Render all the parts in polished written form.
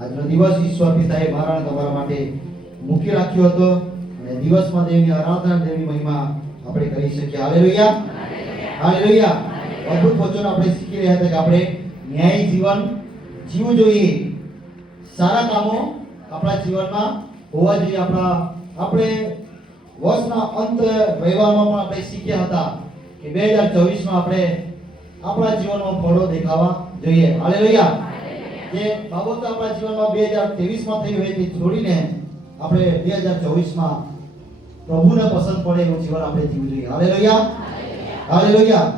આજનો દિવસ ઈશ્વર પિતાએ મારા તમારા માટે મૂકી રાખ્યો હતો અને દિવસમાં દેવની આરાધના, દેવની મહિમા આપણે કરી શકીએ. Hallelujah, hallelujah. અદ્ભુત વચન આપણે શીખી રહ્યા હતા કે આપણે ન્યાયી જીવન જીવવું જોઈએ. સારા કામો આપણા જીવનમાં હોવા જોઈએ. આપણે વર્ષના અંત રવિવારમાં પણ આપણે શીખ્યા હતા કે 2024માં આપણે આપણા જીવનમાં ફળો દેખાવા જોઈએ. હાલેલુયા. જે બાબતો આપણા જીવનમાં 2023માં થઈ હોય તે છોડીને આપણે 2024માં પ્રભુને પસંદ પડે એવું જીવન આપણે જીવવું જોઈએ. Hallelujah, hallelujah.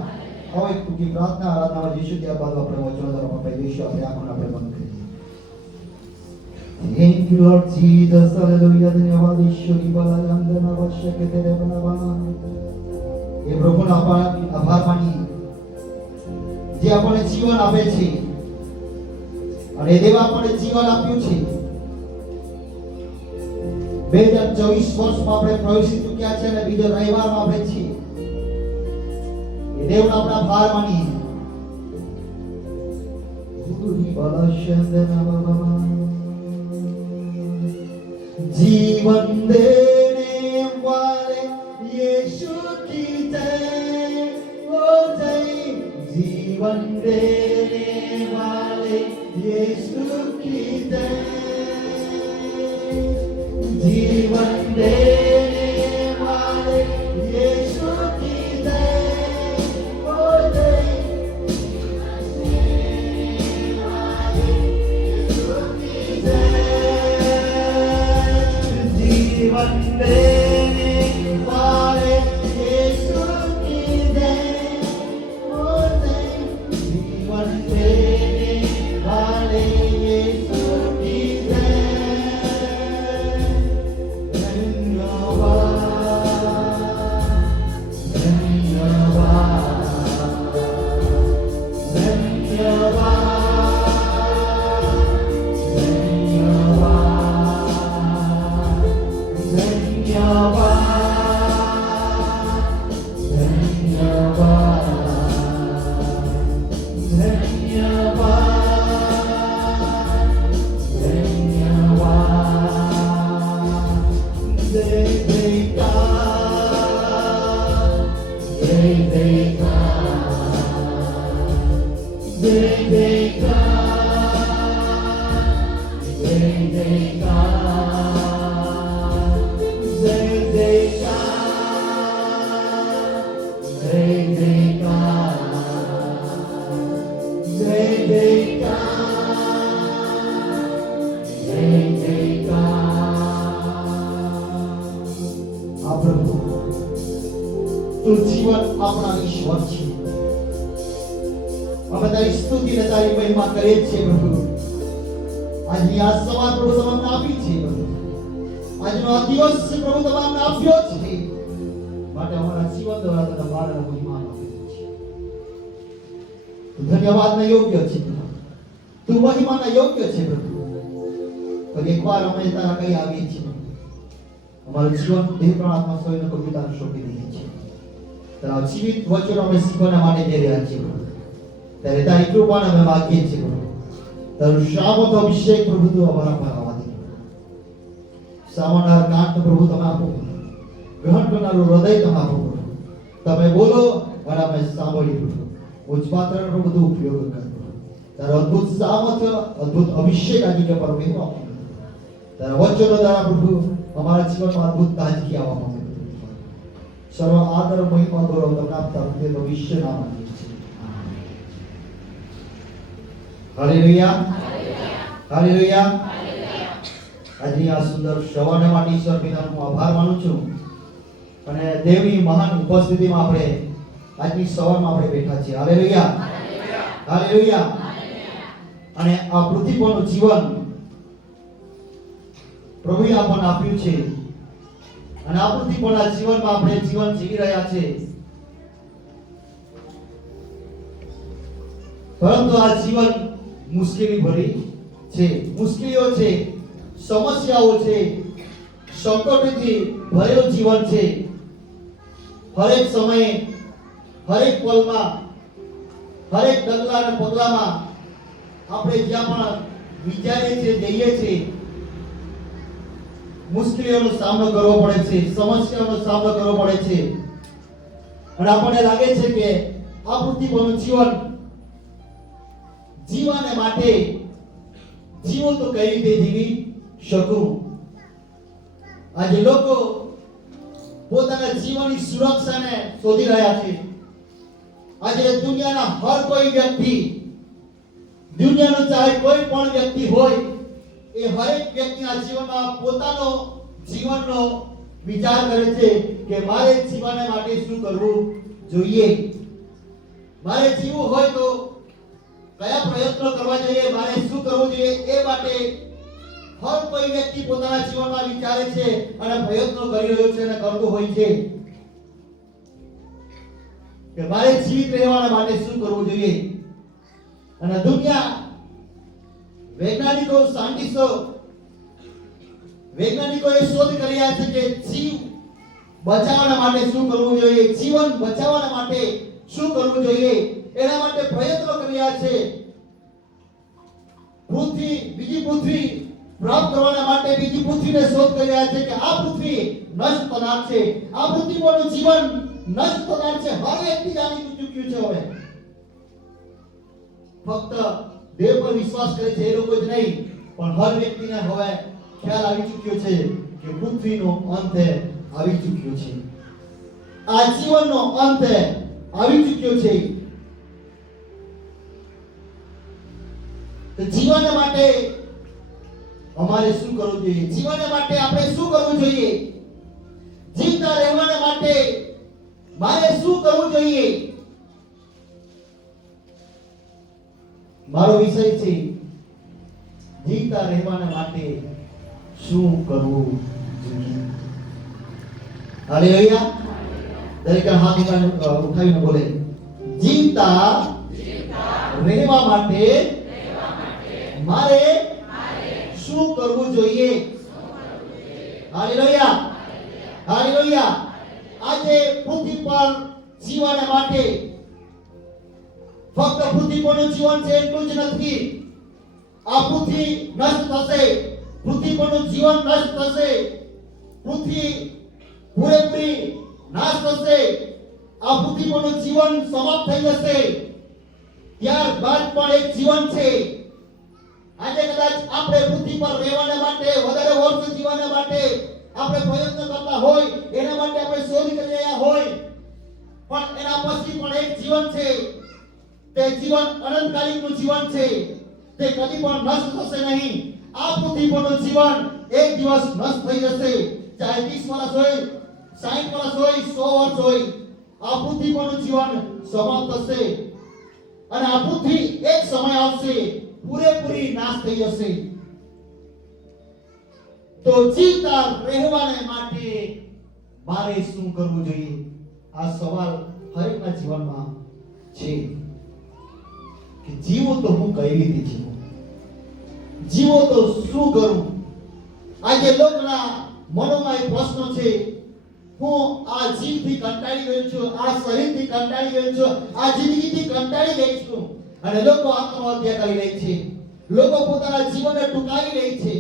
હવે એક ટૂંકી પ્રાર્થના આરાધનામાં જઈશું, ત્યારબાદ આપણે વચનો તરફ આપણે જઈશું. આપણે આંખોને આપણે બંધ કરીએ. Thank you Lord Jesus, hallelujah. ધન્યવાદ ઈશ્વર કી બલાંગના આવશ્યક તેરે બનાવવા એ પ્રભુનો આભાર માની જે આપણને જીવન આપે છે અને દેવ આપણને જીવન આપ્યું છે. 2024 વર્ષમાં આપણે પ્રવેશી ચૂક્યા છે અને બીજો રવિવારમાં આપણે છીએ. એ દેવનો આપણે આભાર માનીએ. जीवन देने वाले यीशु की जय हो जय. जीवन देने वाले यीशु की जय. जीवन देने वाले यीशु की जय हो जय. जीवन देने वाले यीशु की जय हो जय. जीवन देने वाले यीशु की जय. धन्यवाद, धन्यवाद, તો જીવન આપણા ઈશ્વર છે. અમે તારી સ્તુતિ અને તારી મહિમા કરીએ છીએ પ્રભુ. આજની આ સવાર પ્રભુ તમને આપી છે પ્રભુ. આજનો આ દિવસ પ્રભુ તમને આપ્યો છે માટે અમારા જીવન દ્વારા તને મારા મહિમા આપી છે. ધન્યવાદના યોગ્ય છે પ્રભુ. તું મહિમાના યોગ્ય છે પ્રભુ. તો એકવાર અમે તારા કઈ આવીએ છીએ. અમારું જીવન દેહ પ્રાણ આત્મા સૌને પવિત્રતાને સોંપી દઈએ છીએ. તારા જીવિત વચનો અમે શીખવાના માટે જઈ રહ્યા છીએ પ્રભુ. ત્યારે તારી કૃપાને અમે માગીએ છીએ પ્રભુ. તારું શામત અભિષેક પ્રભુ તું અમારા પર આવવા દે. સામાનાર કાંત પ્રભુ તમે આપો. ગ્રહણ કરનારું હૃદય તમે આપો પ્રભુ. તમે બોલો અને અમે સાંભળીએ પ્રભુ. ઉચ્ચ પાત્રનો પ્રભુ તું ઉપયોગ કર. તારો અદ્ભુત સામર્થ્ય, અદ્ભુત અભિષેક આજે કે પર મેં આપો. તારા વચનો દ્વારા પ્રભુ અમારા જીવનમાં અદ્ભુત તાજગી આવવા માંગે. સર્વ આદર મહિમા ગૌરવ તમને આપતા તે ભવિષ્ય નામ આપીએ છીએ. Hallelujah, hallelujah. આજની આ સુંદર સવારને માટે ઈશ્વર પિતાનો હું આભાર માનું છું અને દેવની મહાન ઉપસ્થિતિમાં આપણે આજની સવારમાં આપણે બેઠા છીએ. Hallelujah, hallelujah. અને આ પૃથ્વી પરનું જીવન પ્રભુએ આપણને આપ્યું છે અને આ પૃથ્વી પરના જીવનમાં આપણે જીવન જીવી રહ્યા છે. પરંતુ આ જીવન મુશ્કેલી ભરી છે. મુશ્કેલીઓ છે, સમસ્યાઓ છે, સંકટોથી ભરેલું જીવન છે. હરેક સમયે, હરેક પલમાં, હરેક ડગલા અને પગલામાં આપણે જ્યાં પણ વિચારીએ છીએ, જઈએ છીએ, મુશ્કેલીઓનો સામનો કરવો પડે છે, સમસ્યાઓનો સામનો કરવો પડે છે, અને આપણને લાગે છે કે આ પૃથ્વી પરનું જીવન જીવવાને માટે જીવો તો કઈ રીતે જીવી શકું. આજે લોકો પોતાના જીવનની સુરક્ષાને શોધી રહ્યા છે. આજે દુનિયાના હર કોઈ વ્યક્તિ, દુનિયાનો ચાહે કોઈ પણ વ્યક્તિ હોય, એ હરેક વ્યક્તિના જીવનમાં પોતાનો જીવનનો વિચાર કરે છે કે મારે જીવવાને માટે શું કરવું જોઈએ, મારે જીવવું હોય તો કયા પ્રયત્નો કરવા જોઈએ, મારે શું કરવું જોઈએ. એ માટે હર કોઈ વ્યક્તિ પોતાના જીવનમાં વિચારે છે અને પ્રયત્નો કરી રહ્યો છે અને કરતો હોય છે કે મારે જીવિત રહેવા માટે શું કરવું જોઈએ. અને દુનિયા વૈજ્ઞાનિકો, સાયન્ટિસ્ટો, વૈજ્ઞાનિકોએ શોધ કરી રહ્યા છે કે જીવ બચાવવા માટે શું કરવું જોઈએ, જીવન બચાવવા માટે શું કરવું જોઈએ. એના માટે પ્રયત્નો કરી રહ્યા છે. બીજી પૃથ્વી પ્રાપ્ત કરવા માટે બીજી પૃથ્વીને શોધ કરી રહ્યા છે કે આ પૃથ્વી નષ્ટ થનાર છે, આ પૃથ્વી પરનું જીવન નષ્ટ થનાર છે. હર વ્યક્તિ જાણી ચૂક્યું છે. હવે ફક્ત દેવ પર વિશ્વાસ કરે છે એ લોકો જ નહીં, પણ હર વ્યક્તિને હવે ખ્યાલ આવી ચૂક્યો છે કે પૃથ્વીનો અંત આવી ચૂક્યો છે, આ જીવનનો અંત આવી ચૂક્યો છે. તો જીવન માટે અમારે શું કરવું જોઈએ, જીવન માટે આપણે શું કરવું જોઈએ, જીવતા રહેવા માટે મારે શું કરવું જોઈએ. મારો વિષય છે જીવતા રહેવા માટે શું કરવું જોઈએ. હાલેલુયા. દરેક હાથ ઉઠાવીને બોલે, જીવતા રહેવા માટે મારે શું કરવું જોઈએ. Hallelujah, hallelujah. આજે પૃથ્વી પર જીવન માટે ફક્ત પૃથ્વી પરનું જીવન છે એટલું જ નથી. આ પૃથ્વી નષ્ટ થશે, પૃથ્વી પરનું જીવન નષ્ટ થશે, પૃથ્વી પૂરેપૂરી નાશ થશે, આ પૃથ્વી પરનું જીવન સમાપ્ત થઈ જશે. ત્યારબાદ પણ એક જીવન છે. આજે કદાચ આપણે પૃથ્વી પર રહેવાને માટે, વધારે વર્ષ જીવવાને માટે આપણે પ્રયત્ન કરતા હોય, એના માટે આપણે શોધ કરી રહ્યા હોય, પણ એના પછી પણ એક જીવન છે. તે જીવન અનંતકાલિકનું જીવન છે, તે કદી પણ નષ્ટ થશે નહીં. આ પૃથ્વી પરનું જીવન એક દિવસ નષ્ટ થઈ જશે. ચાહે 30 વર્ષ હોય, 60 વર્ષ હોય, 100 વર્ષ હોય, આ પૃથ્વી પરનું જીવન સમાપ્ત થશે અને આ પૃથ્વી એક સમય આવશે પૂરેપૂરી નાશ થઈ જશે. તો જીવતા રહેવાને માટે મારે શું કરવું જોઈએ? આ સવાલ હરેકના જીવનમાં છે કે જીવો તો હું કઈ રીતે જીવું, જીવો તો શું કરું. આજે લોકોના મનોમાં એક પ્રશ્ન છે, હું આ જીવથી કંટાળી ગયો છું, આ શરીરથી કંટાળી ગયો છું, આ જિંદગીથી કંટાળી ગઈ છું, અને લોકો આત્મહત્યા કરી રહી છે, લોકો પોતાના જીવનને ટૂંકાવી રહી છે,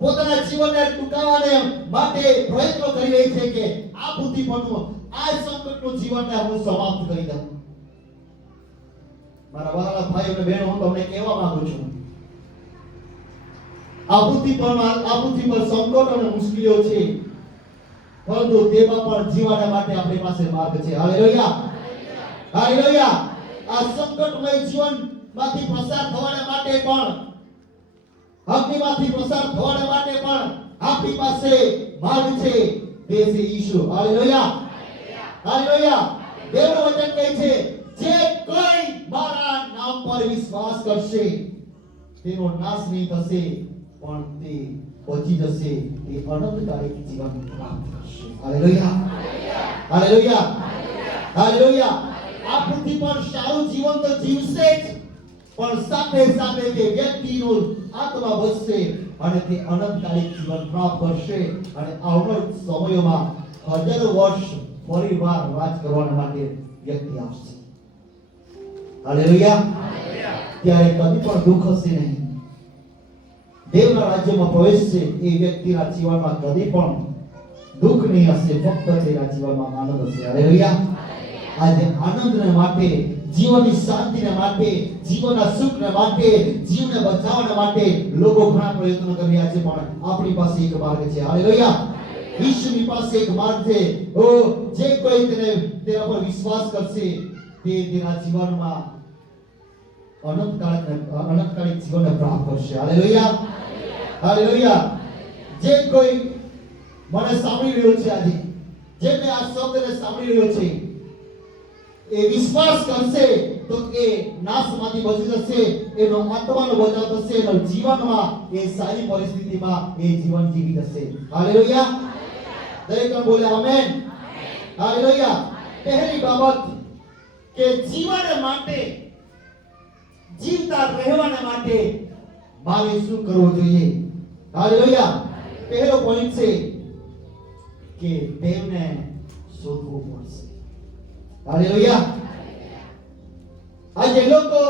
પોતાના જીવનને ટૂંકાવવાને માટે પ્રયત્નો કરી રહી છે કે આ પૃથ્વી પરનું આ સંકટનું જીવનને હું સમાપ્ત કરી દઉં. મારા વહાલા ભાઈઓ અને બહેનો, હું તમને કહેવા માંગુ છું, આ પૃથ્વી પર સંકટ અને મુશ્કેલીઓ છે, પરંતુ તેમાં પણ જીવવા માટે આપણી પાસે માર્ગ છે. Hallelujah, hallelujah. આ સંકટમય જીવનમાંથી પસાર થવાને માટે પણ, અગ્નિમાંથી પસાર થવાને માટે પણ આપણી પાસે માર્ગ છે, તે છે ઈશુ. Hallelujah, hallelujah. દેવનું વચન કહે છે, જે કોઈ મારા નામ પર વિશ્વાસ કરશે તેનો નાશ નહીં થશે, પણ તે બચી જશે, તે અનંતકાલિક જીવન પ્રાપ્ત કરશે. Hallelujah, hallelujah, hallelujah. આ પૃથ્વી પર સારું જીવન તો જીવશે જ, પણ સાથે સાથે તે વ્યક્તિનો આત્મા બચશે અને તે અનંતકાલિક જીવન પ્રાપ્ત કરશે અને આવનાર સમયોમાં હજારો વર્ષ ફરીવાર રાજ કરવા માટે વ્યક્તિ આવશે. Hallelujah, hallelujah. ત્યારે કદી પણ દુઃખ હશે નહીં. દેવના રાજ્યમાં પ્રવેશશે એ વ્યક્તિના જીવનમાં કદી પણ દુઃખ નહીં હશે, ફક્ત તેના જીવનમાં આનંદ હશે. હાલેલુયા. આજે આનંદને માટે, જીવનની શાંતિને માટે, જીવનના સુખને માટે, જીવને બચાવવા માટે લોકો ઘણા પ્રયત્નો કરી રહ્યા છે, પણ આપણી પાસે એક માર્ગ છે. હાલેલુયા. ઈશ્વરની પાસે એક માર્ગ છે. ઓ જે કોઈ તેના પર વિશ્વાસ કરશે તે તેના જીવનમાં અનંતકાલિક જીવનને પ્રાપ્ત કરશે. હાલેલુયા. હાલેલુયા. જે કોઈ મને સાંભળી રહ્યો છે આજે, જેને આ શબ્દને સાંભળી રહ્યો છે, એ વિશ્વાસ કરશે તો એ નાશમાંથી બચી જશે, એનો આત્માનો બચાવ થશે, એનો જીવનમાં એ સારી પરિસ્થિતિમાં એ જીવન જીવી જશે. હાલેલુયા. દરેક જણ બોલે આમેન. હાલેલુયા. પહેલી બાબત કે જીવન માટે, જીવતા રહેવાના માટે મારે શું કરવું જોઈએ? હાલેલુયા. પહેલો પોઈન્ટ છે કે દેવને શોધવું પડશે. હાલેલુયા. આજે લોકો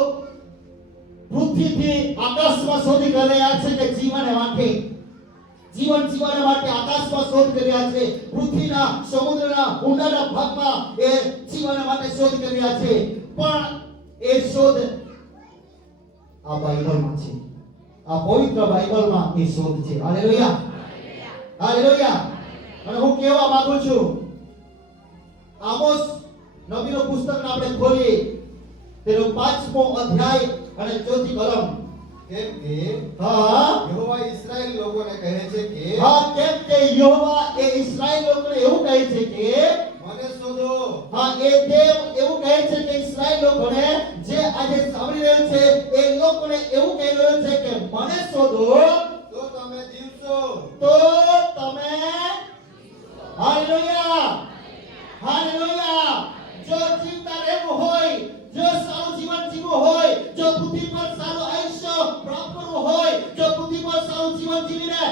પૃથ્વીથી આકાશમાં શોધી રહ્યા છે કે જીવન માટે, જીવન જીવવા માટે આકાશમાં શોધ કરી રહ્યા છે, પૃથ્વીના સમુદ્રના ઊંડાના ભાગમાં એ જીવન માટે શોધ કરી રહ્યા છે, પણ એ શોધ આ બાઇબલમાં છે, આ પવિત્ર બાઇબલમાં એ શોધ છે. હાલેલુયા. હાલેલુયા. અને હું કહેવા માંગુ છું, આમોસ નબીનો પુસ્તક આપણે ખોલીએ, તેનો 5મો અધ્યાય અને 4થી કલમ. કેમ કે યહોવા ઇસ્રાએલ લોકોને કહે છે કે કેમ કે યહોવા એ ઇસ્રાએલ લોકોને એવું કહે છે કે મને શોધો. એ દેવ એવું કહે છે કે ઇસ્રાએલ લોકોને, જે આજે સાંભળી રહ્યો છે એ લોકોને એવું કહી રહ્યો છે કે મને શોધો તો તમે જીવશો. તો તમે. હાલેલુયા. હાલેલુયા. જો જીવતા રહેવું હોય, જો સારું જીવન જીવવું હોય, જો પૃથ્વી પર સારું આયુષ્ય પ્રાપ્ત કરવું હોય, જો પૃથ્વી પર સારું જીવન જીવીને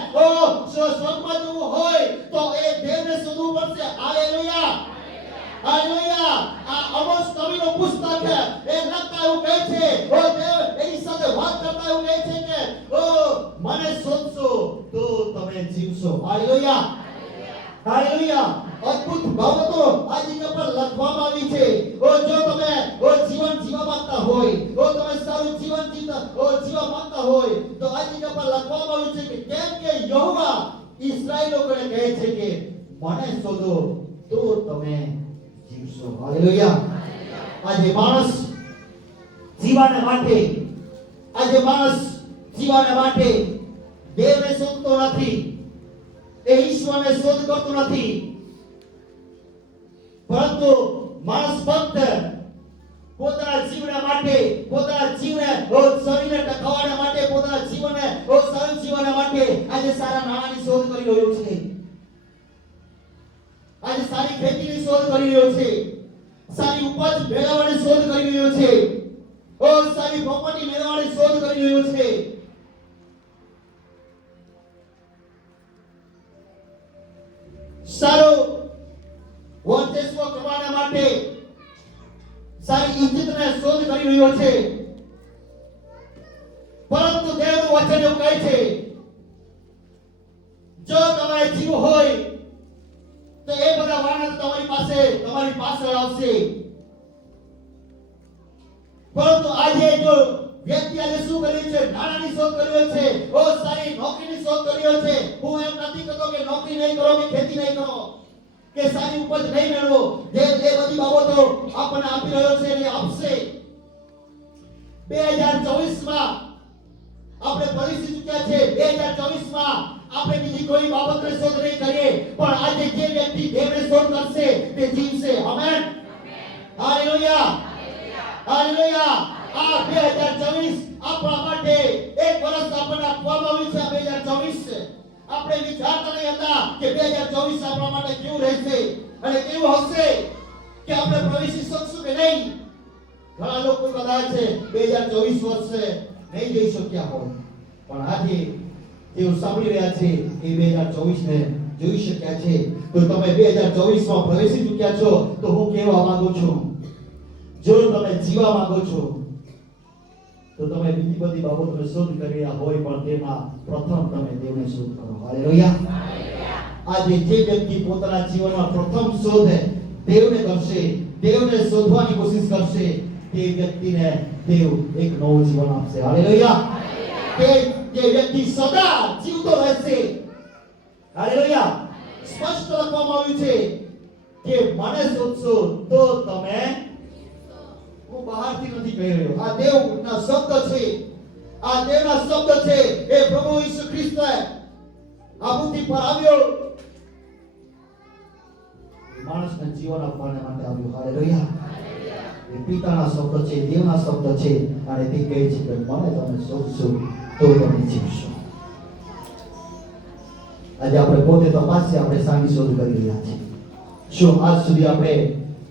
સ્વર્ગમાં જવું હોય, તો એ દેવને શોધવું પડશે. હાલેલુયા. હાલેલુયા. આ આમોસ નબીનો પુસ્તક એ લખતા એવું કહે છે, ઓ દેવ એની સાથે વાત કરતા એવું કહે છે કે મને શોધશો તો તમે જીવશો. હાલેલુયા. હાલેલુયા. અદ્ભુત બાબતો આ જગ્યા પર લખવામાં આવી છે. જો તમે જીવન જીવવા માંગતા હોય, તમે સારું જીવન જીવવા માંગતા હોય, તો આ જગ્યા પર લખવામાં આવ્યું છે કે કેમ કે યહોવા ઇસ્રાએલ લોકોને કહે છે કે મને શોધો તો તમે જીવશો. હાલેલુયા. આજે માણસ જીવવાને માટે દેવને શોધતો નથી, એ ઈશ્વરને શોધ કરતો નથી, પરંતુ માણસ ફક્ત પોતાના જીવન માટે, પોતાના જીવને શરીરને ટકાવવા માટે, પોતાના જીવનને સારું જીવવા માટે આજે સારા નાણાંની શોધ કરી રહ્યો છે, આજે સારી ખેતીની શોધ કરી રહ્યો છે, સારી ઉપજ મેળવવાની શોધ કરી રહ્યો છે, સારી પ્રોપર્ટી મેળવવાની શોધ કરી રહ્યો છે. સારો વર્ચસ્વ કરવાના માટે સારી ઇજ્જતને શોધ કરી રહ્યો છે, પરંતુ દેવનું વચન એવું કહે છે જો તમારે જીવવું હોય તો એ બધા વાનર તમારી પાસે આવશે, પરંતુ આજે જો વ્યક્તિ આજે શું કર્યું છે? નાણાંની શોધ કર્યો છે, સારી નોકરીની શોધ કર્યો છે. હું એમ નથી કહેતો કે નોકરી નહીં કરો, કે ખેતી નહીં કરો, કે સારી ઉપજ નહીં મેળવો. જે બધી બાબતો આપણને આપી રહ્યો છે એ આપશે. 2024માં આપણે પ્રવેશી ચૂક્યા છે. 2024માં આપણે બીજી કોઈ બાબતને શોધ નહીં કરીએ, પણ આજે જે વ્યક્તિ દેવને શોધ કરશે તે જીવશે. આમેન. હાલેલુયા. હાલેલુયા. આ 2024 આપણા માટે એક વર્ષ આપણને આપવામાં આવ્યું છે. 2024 આપણે વિચારતા નહીં હતા કે 2024 આપણા માટે કેવું રહેશે અને કેવું હશે, કે આપણે પ્રવેશી શકશું કે નહીં. ઘણા લોકો કદાચ 2024 વર્ષે નહીં જઈ શક્યા હોય, પણ આજે તેઓ સાંભળી રહ્યા છે એ 2024 ને જોઈ શક્યા છે. તો તમે 2024 માં પ્રવેશી ચૂક્યા છો, તો હું કહેવા માંગુ છું, જો તમે જીવવા માંગો છો તો તમે બીજી બધી બાબતોને શોધ કરી રહ્યા હોય, પણ તેમાં પ્રથમ તમે દેવને શોધ કરો. હાલેલુયા. આજે જે વ્યક્તિ પોતાના જીવનમાં પ્રથમ શોધ દેવને કરશે, દેવને શોધવાની કોશિશ કરશે, તે વ્યક્તિને દેવ એક નવું જીવન આપશે. હાલેલુયા. તે વ્યક્તિ સદા જીવતો રહેશે. હાલેલુયા. સ્પષ્ટ લખવામાં આવ્યું છે કે મને શોધશો તો તમે, હું બહારથી નથી કહી રહ્યો, આ દેવના શબ્દ છે, આ દેવના શબ્દ છે. એ પ્રભુ ઈસુ ખ્રિસ્ત આ પૃથ્વી પર આવ્યો, માણસને જીવન આપવા માટે આવ્યો. હાલેલુયા. એ પિતાના શબ્દ છે, દેવના શબ્દ છે, અને તે કહે છે કે મને તમે શોધશો તો તમે જીવશો. આજે આપણે પોતે તપાસીએ, આપણે શાની શોધ કરી રહ્યા છીએ. શું આજ સુધી આપણે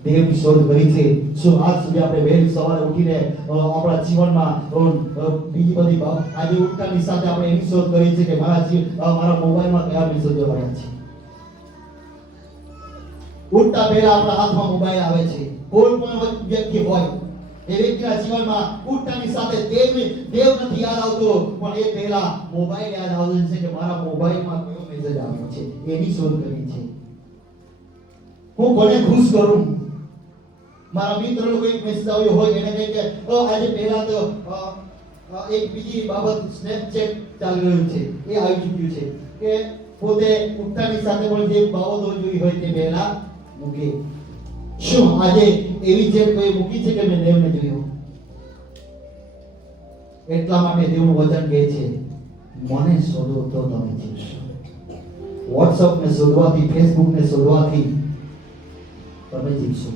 દેવની શોધ કરી છે? શું આજ સુધી આપણે વહેલી સવારે ઉઠીને આપણા જીવનમાં બીજી બધી આજે ઉઠતાની સાથે આપણે એની શોધ કરી છે કે મારા મોબાઈલમાં કયા મેસેજો આવ્યા છે? ઉઠતા પહેલા આપણા હાથમાં મોબાઈલ આવે છે. કોઈ પણ વ્યક્તિ હોય, એ વ્યક્તિના જીવનમાં ઉઠતાની સાથે દેવ નથી યાદ આવતો, પણ એ પહેલા મોબાઈલ યાદ આવે છે કે મારા મોબાઈલમાં કયો મેસેજ આવ્યો છે. એની શોધ કરી છે. હું કોને ખુશ કરું? મારા મિત્ર લોકો એક મેસેજ આવ્યો હોય, એને કહે કે આજે પહેલા તો એક બીજી બાબત સ્નેપચેટ ચાલી રહ્યું છે, એ આવી ચૂક્યું છે કે પોતે ઉઠતાની સાથે પણ જે બાબતો જોઈ હોય તે પહેલા મૂકે. શું આજે એવી ચેટ કોઈ મૂકી છે કે મેં દેવને જોયો? એટલા માટે દેવનું વચન કહે છે મને શોધો તો તમે જીવશો. WhatsApp ને શોધવાથી, Facebook ને શોધવાથી તમે જીવશો.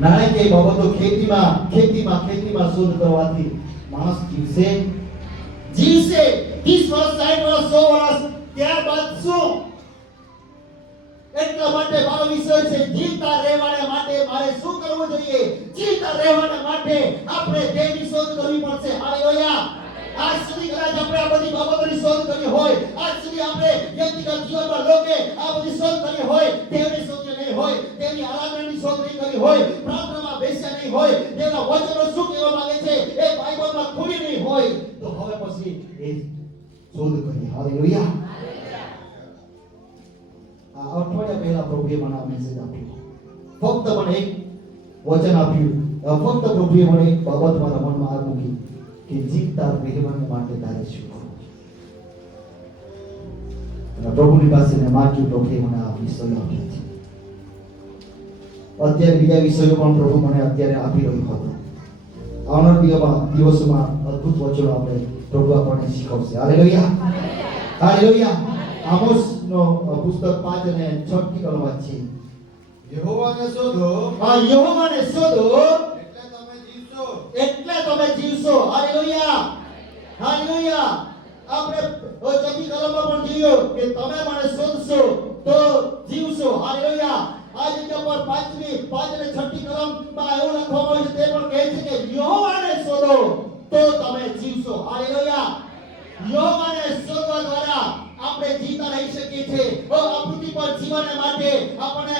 નાણાકીય બાબતો, ખેતીમાં શોધ કરવાથી માણસ જીવશે 30 વર્ષ, 60 વર્ષ, 100 વર્ષ, ત્યારબાદ શું? એટલા માટે મારો વિષય છે જીવતા રહેવાને માટે મારે શું કરવું જોઈએ? જીવતા રહેવાને માટે આપણે દેવની શોધ કરવી પડશે. હાલેલુયા. આજ સુધી કદાચ આપણે આ બધી બાબતોની શોધ કરી હોય, આજ સુધી આપણે વ્યક્તિગત જીવનમાં લોકે આ બધી શોધ કરી હોય, દેવની શોધ નહીં હોય, દેવની આરાધનાની શોધ નહીં કરી હોય, પ્રાર્થનામાં બેસ્યા નહીં હોય, દેવના વચનો શું કહેવા માંગે છે એ બાઇબલમાં ખોલી નહીં હોય, તો હવે પછી એ શોધ કરી. હાલેલુયા. આ અઠવાડિયા પહેલા પ્રભુએ મને આ મેસેજ આપ્યો. ફક્ત મને એક વચન આપ્યું, ફક્ત પ્રભુએ મને એક બાબત મારા મનમાં આ મૂકી કે જીવતા રહેવાને માટે તારે શું કરવું? અને પ્રભુની પાસે મેં માંગ્યું, પ્રભુએ મને આ વિષયો આપ્યા છે. અત્યારે બીજા વિષયો પણ પ્રભુ મને અત્યારે આપી રહ્યો હતો. આવનાર દિવસોમાં અદ્ભુત વચનો આપણે પ્રભુ આપણને શીખવશે. હાલેલુયા. હાલેલુયા. આમોસનો પુસ્તક 5 અને 6 થી કલમ છે. યહોવાને શોધો, યહોવાને શોધો એટલે તમે જીવશો. હાલેલુયા. હાલેલુયા. આપણે ચોથી કલમમાં પણ જોયું કે તમે મને શોધશો તો જીવશો. હાલેલુયા. આ જગ્યા પર 5 અને 6 કલમમાં એવું લખવામાં આવ્યું છે, તે પણ કહે છે કે યહોવાને શોધો તો તમે જીવશો. હાલેલુયા. યહોવાને શોધવા દ્વારા આપણે જીવતા રહી શકીએ છીએ. આ પૃથ્વી પર જીવન માટે આપણને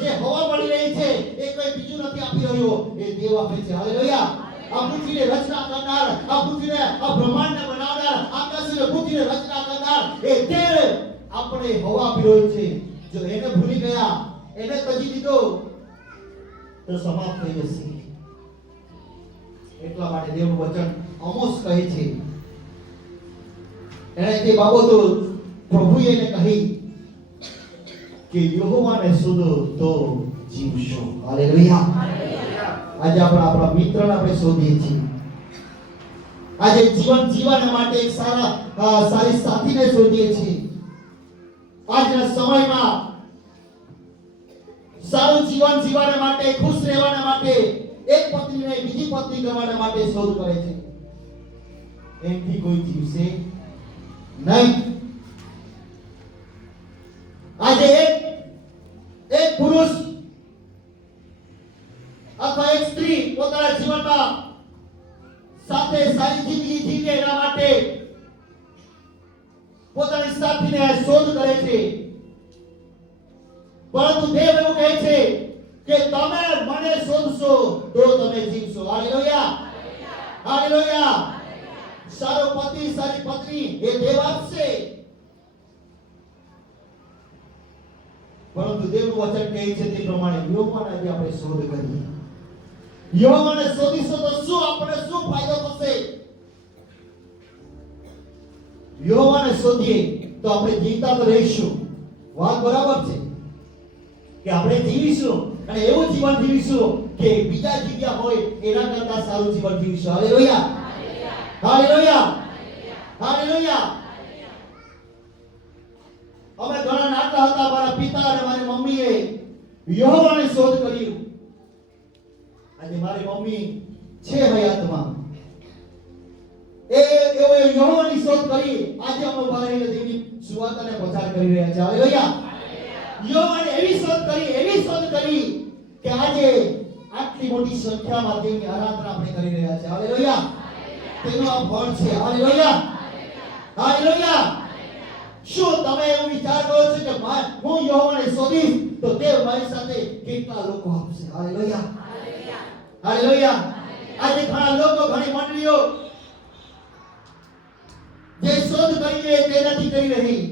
જે હવા મળી રહી છે એ કોઈ બીજું નથી આપી રહ્યો, એ દેવ આપે છે. હાલેલુયા. આ પૃથ્વીને રચના કરનાર, આ પૃથ્વીને, આ બ્રહ્માંડને બનાવનાર, આકાશને પૃથ્વીને રચના કરનાર એ દેવ આપણે હવા આપી રહ્યો છે. જો એને ભૂલી ગયા, એને તજી દીધો તો સમાપ્ત થઈ જશે. એટલા માટે દેવનું વચન આમોસ કહે છે, એને તે બાબતો પ્રભુએ એને કહી કે યહોવાને શોધો તો જીવશો. હાલેલુયા. આજે આપણા મિત્રને આપણે શોધીએ છીએ. આજે જીવન જીવવા માટે એક સારી સાથીને શોધીએ છીએ. આજના સમયમાં સારું જીવન જીવવા માટે, ખુશ રહેવા માટે એક પત્નીને બીજી પત્ની કરવાના માટે શોધ કરે છે. એમથી કોઈ જીવશે નહીં. આજે એક પુરુષ અથવા એક સ્ત્રી પોતાના જીવનમાં સાથે સારી જિંદગી જીવે એના માટે પોતાની સાથીને શોધ કરે છે. પરંતુ દેવ એવું કહે છે કે તમે મને શોધશો તો તમે જીવશો. Hallelujah, hallelujah. સારો પતિ, સારી પત્ની એ દેવ આપશે, પરંતુ દેવનું વચન કહે છે તે પ્રમાણે યહોવાને આજે આપણે શોધ કરીએ. યહોવાને શોધીશું તો શું આપણે શું ફાયદો થશે? યહોવાને શોધીએ તો આપણે જીવતા તો રહીશું, વાત બરાબર છે કે આપણે જીવીશું અને એવું જીવન જીવીશું કે બીજા જીવ્યા હોય એના કરતા સારું જીવન જીવીશું. Hallelujah, hallelujah, hallelujah. અમે ઘણા નાના હતા, મારા પિતા અને મારી મમ્મીએ યહોવાને શોધ કર્યું. આજે મારી મમ્મી છે હયાતમાં, યહોવાની શોધ કરી આજે અમે ઉભા રહીને દેવની સુવાર્તાને પ્રચાર કરી રહ્યા છે. હાલેલુયા. યહોવાને એવી શોધ કરી કે આજે આટલી મોટી સંખ્યામાં દેવની આરાધના આપણે કરી રહ્યા છે. હાલેલુયા. તેનો આ ફળ છે. Hallelujah, hallelujah. શું તમે એવું વિચાર કરો છો કે હું યહોવાને શોધીશ તો દેવ મારી સાથે કેટલા લોકો આપશે? Hallelujah, hallelujah. આજે ઘણા લોકો, ઘણી મંડળીઓ જે શોધ કરી છે તે નથી કરી રહી.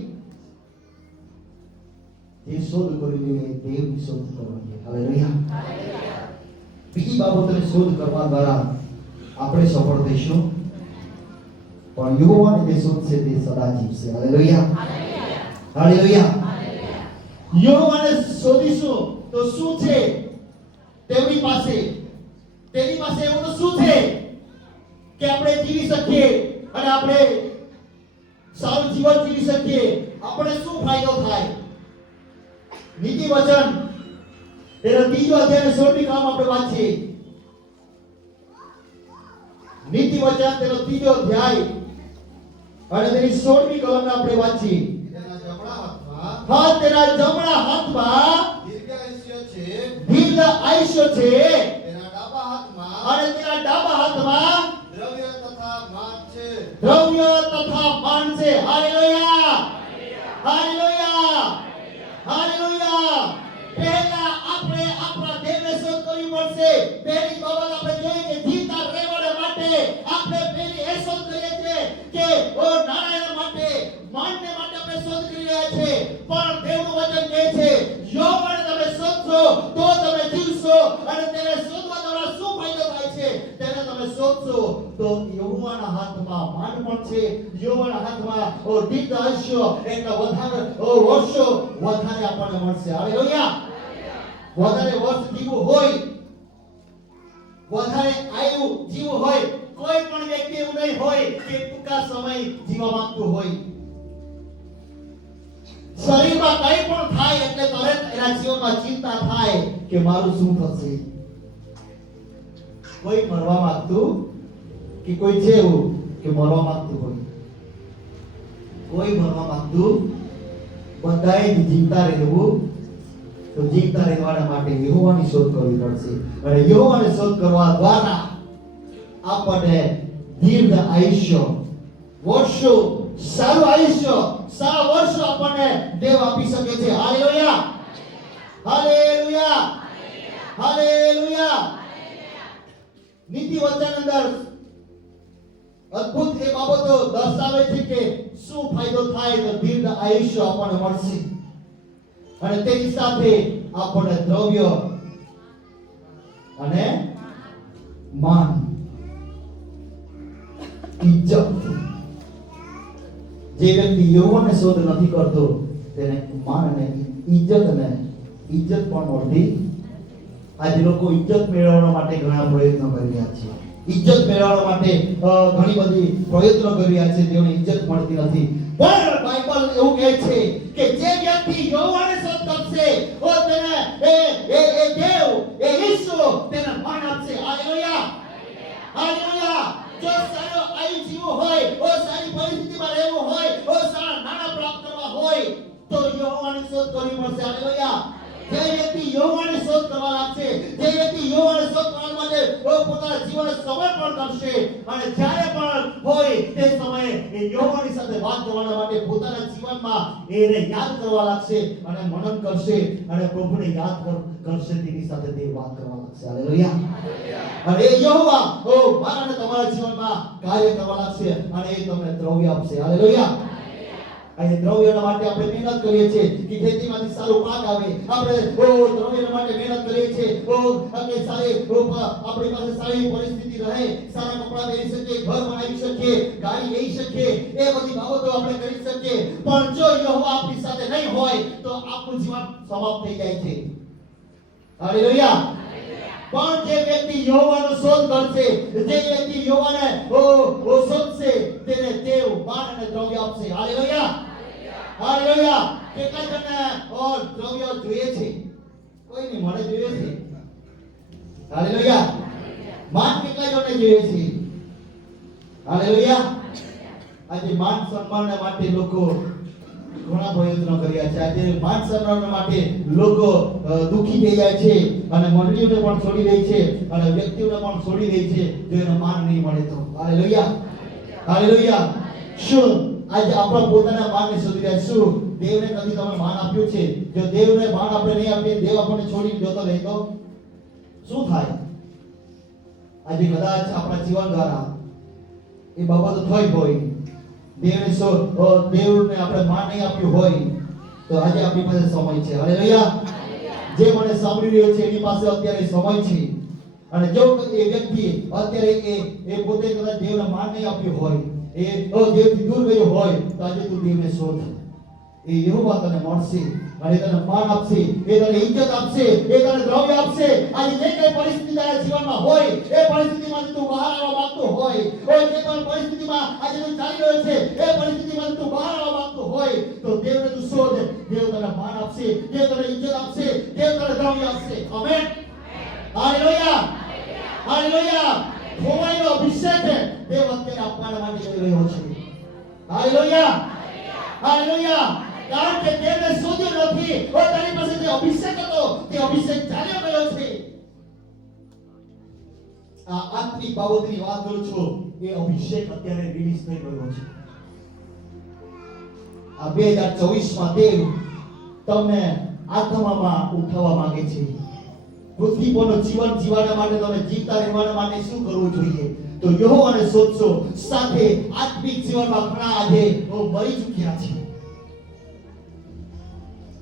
જે શોધ કરી છે દેવની શોધ કરવાની. હાલેલુયા. બીજી બાબતોની શોધ કરવા દ્વારા આપણે સફળ થઈશું, પણ યહોવાને જે શોધશે તે સદા જીવશે. Hallelujah, hallelujah. યહોવાને શોધીશું તો શું છે તેની પાસે એવું તો શું છે કે આપણે જીવી શકીએ અને આપણે સારું જીવન જીવી શકીએ? આપણે શું ફાયદો થાય? નીતિ વચન તેનો 3 અધ્યાય 16મી કલમ આપણે વાંચીએ. નીતિ વચન તેનો 3 અધ્યાય અને તેની 16મી કલમને આપણે વાંચીએ. તેના જમણા હાથમાં તેના જમણા હાથમાં દીર્ઘ આયુષ્ય છે, તેના ડાબા હાથમાં અને તેના ડાબા હાથમાં દ્રવ્ય તથા માન છે. દ્રવ્ય તથા માન છે. Hallelujah, hallelujah, hallelujah. પહેલા આપણે આપણા દેવને શોધ કરવી પડશે. પહેલી બાબત આપણે જોઈએ કે જીવતા રહેવા માટે આપણે પહેલી એ શોધ કરીએ છીએ કે નારાયણ માટે, માનને માટે આપણે શોધ કરી રહ્યા છે. પણ દેવનું વચન કહે છે યહોવાને તમે શોધશો તો તમે જીવશો, અને તેને શોધવા દ્વારા શું ફાયદો થાય છે? તેને તમે શોધશો તો યહોવાના હાથમાં માન પણ છે, યહોવાના હાથમાં દીર્ઘ આયુષ્ય એટલે વધારે વર્ષો વધારે આપણને મળશે. હાલેલુયા. વધારે વર્ષ જીવવું હોય, વધારે આયુ જીવવું હોય, કોઈ પણ વ્યક્તિ એવું નહીં હોય કે ટૂંકા સમય જીવવા માંગતું હોય. શરીરમાં કંઈ પણ થાય એટલે તરત એના જીવનમાં ચિંતા થાય કે મારું શું થશે. કોઈ મરવા માંગતું કે કોઈ છે એવું કે મરવા માંગતું હોય? કોઈ મરવા માંગતું, બધાએ જીવતા રહેવું. તો જીવતા રહેવા માટે યહોવાની શોધ કરવી પડશે, અને યહોવાને શોધ કરવા દ્વારા આપણને દીર્ઘ આયુષ્ય, વર્ષો, સારું આયુષ્ય, સારા વર્ષો આપણને દેવ આપી શકે છે. Hallelujah, hallelujah, hallelujah. નીતિ વચન અંદર અદ્ભુત એ બાબતો દર્શાવે છે કે શું ફાયદો થાય તો દીર્ઘ આયુષ્ય આપણને મળશે, અને તેની સાથે આપણને દ્રવ્ય અને માન, ઇજ્જત. જે વ્યક્તિ યહોવાને શોધ નથી કરતો તેને માન અને ઇજ્જત પણ મળતી. આજે લોકો ઇજ્જત મેળવવા માટે ઘણા પ્રયત્નો કરી રહ્યા છે. ઇજ્જત મેળવવા માટે ઘણી બધી પ્રયત્નો કરી રહ્યા છે, તેઓને ઇજ્જત મળતી નથી. પણ બાઇબલ એવું કહે છે કે જે વ્યક્તિ યહોવાને શોધ કરશે ઓ તેને એ દેવ, એ ઈશ્વર તેને માન આપશે. Hallelujah, hallelujah. જો સારો આયુ જીવવો હોય, ઓ સારી પરિસ્થિતિમાં રહેવું હોય, ઓ સારા નાણાં પ્રાપ્ત કરવા હોય તો યહોવાની શોધ કરવી પડશે. હાલેલુયા. જે વ્યક્તિ યહોવાની શોધ કરવા લાગશે, જે વ્યક્તિ યહોવાને શોધ કરવા માટે પોતાના જીવન સમર્પણ કરશે અને જ્યારે પણ હોય તે સમયે એ યહોવાની સાથે વાત કરવાના માટે પોતાના જીવનમાં એને યાદ કરવા લાગશે અને મનન કરશે અને પ્રભુને યાદ કરશે, તેની સાથે તે વાત કરવા લાગશે. હાલેલુયા. અને એ યહોવા મારા અને તમારા જીવનમાં કાર્ય કરવા લાગશે અને એ તમને દ્રવ્ય આપશે. હાલેલુયા. અને દ્રવ્યના માટે આપણે મહેનત કરીએ છીએ કે ખેતીમાંથી સારું પાક આવે. આપણે દ્રવ્યના માટે મહેનત કરીએ છીએ કે સારી આપણી પાસે સારી પરિસ્થિતિ રહે, સારા કપડાં પહેરી શકીએ, ઘર બનાવી શકીએ, ગાડી લઈ શકીએ, એ બધી બાબતો આપણે કરી શકીએ. પણ જો યહોવા આપણી સાથે નહીં હોય તો આપણું જીવન સમાપ્ત થઈ જાય છે. હાલેલુયા. પણ જે વ્યક્તિ યહોવાનો શોધ કરશે, જે વ્યક્તિ યહોવાને શોધશે, તેને દેવ માન અને દ્રવ્ય આપશે. હાલેલુયા. હાલેલુયા. કેટલા જણને દ્રવ્ય જોઈએ છે? કોઈ નહીં, મને જોઈએ છે. હાલેલુયા. માન કેટલા જણને જોઈએ છે? હાલેલુયા. આજે માન સન્માન માટે લોકો ઘણા પ્રયત્નો કર્યા છે. આજે માન સન્માન માટે લોકો દુખી થઈ જાય છે અને મંડળીઓને પણ છોડી દે છે અને વ્યક્તિઓને પણ છોડી દે છે જો એને માન નહીં મળે તો. હાલેલુયા. હાલેલુયા. શું આજે આપણા પોતાના માનને શોધી રહ્યા? શું દેવને કદી તમે માન આપ્યું છે? જો દેવને માન આપણે નહીં આપીએ, દેવ આપણને છોડીને જતો રહે તો શું થાય? આજે કદાચ આપણા જીવન દ્વારા એ બાબતો થઈ હોય, દેવને આપણે માન નહીં આપ્યું હોય, તો આજે આપણી પાસે સમય છે. હાલેલુયા. જે મને સાંભળી રહ્યો છે એની પાસે અત્યારે સમય છે. અને જો એ વ્યક્તિ અત્યારે એ પોતે કદાચ દેવને માન નહીં આપ્યું હોય, એ દેવથી દૂર ગયો હોય, તો આજે તું દેવને શોધ. એ યહોવા તને મળશે અને તને માન આપશે, એ તને ઇજ્જત આપશે, એ તને દ્રવ્ય આપશે. આજે જે કઈ પરિસ્થિતિ તારા જીવનમાં હોય, એ પરિસ્થિતિમાંથી તું બહાર આવવા માંગતો હોય, જે પણ પરિસ્થિતિમાં આજે તું ચાલી રહ્યો છે, એ પરિસ્થિતિમાંથી તું બહાર આવવા માંગતો હોય, તો દેવને તું શોધ. દેવ તને માન આપશે, દેવ તને ઇજ્જત આપશે, દેવ તને દ્રવ્ય આપશે. આમેન. હાલેલુયા. હાલેલુયા. ખોવાયેલો અભિષેક દેવ અત્યારે આપવા માટે કરી રહ્યો છે. હાલેલુયા. હાલેલુયા. કારણ કે દેવને શોધ્યો નથી, તારી પાસે જે અભિષેક હતો તે અભિષેક ચાલ્યો ગયો છે. આ આત્મિક બાબતની વાત કરું છું, એ અભિષેક અત્યારે રિલીઝ થઈ ગયો છે. આ 2024 માં દેવ તમને આત્મામાં ઉઠાવવા માંગે છે. પૃથ્વી પરનું જીવન જીવવા માટે, તમે જીવતા રહેવા માટે શું કરવું જોઈએ? તો યહોવાને શોધશો. સાથે આત્મિક જીવનમાં ઘણા આજે મરી ચૂક્યા છે.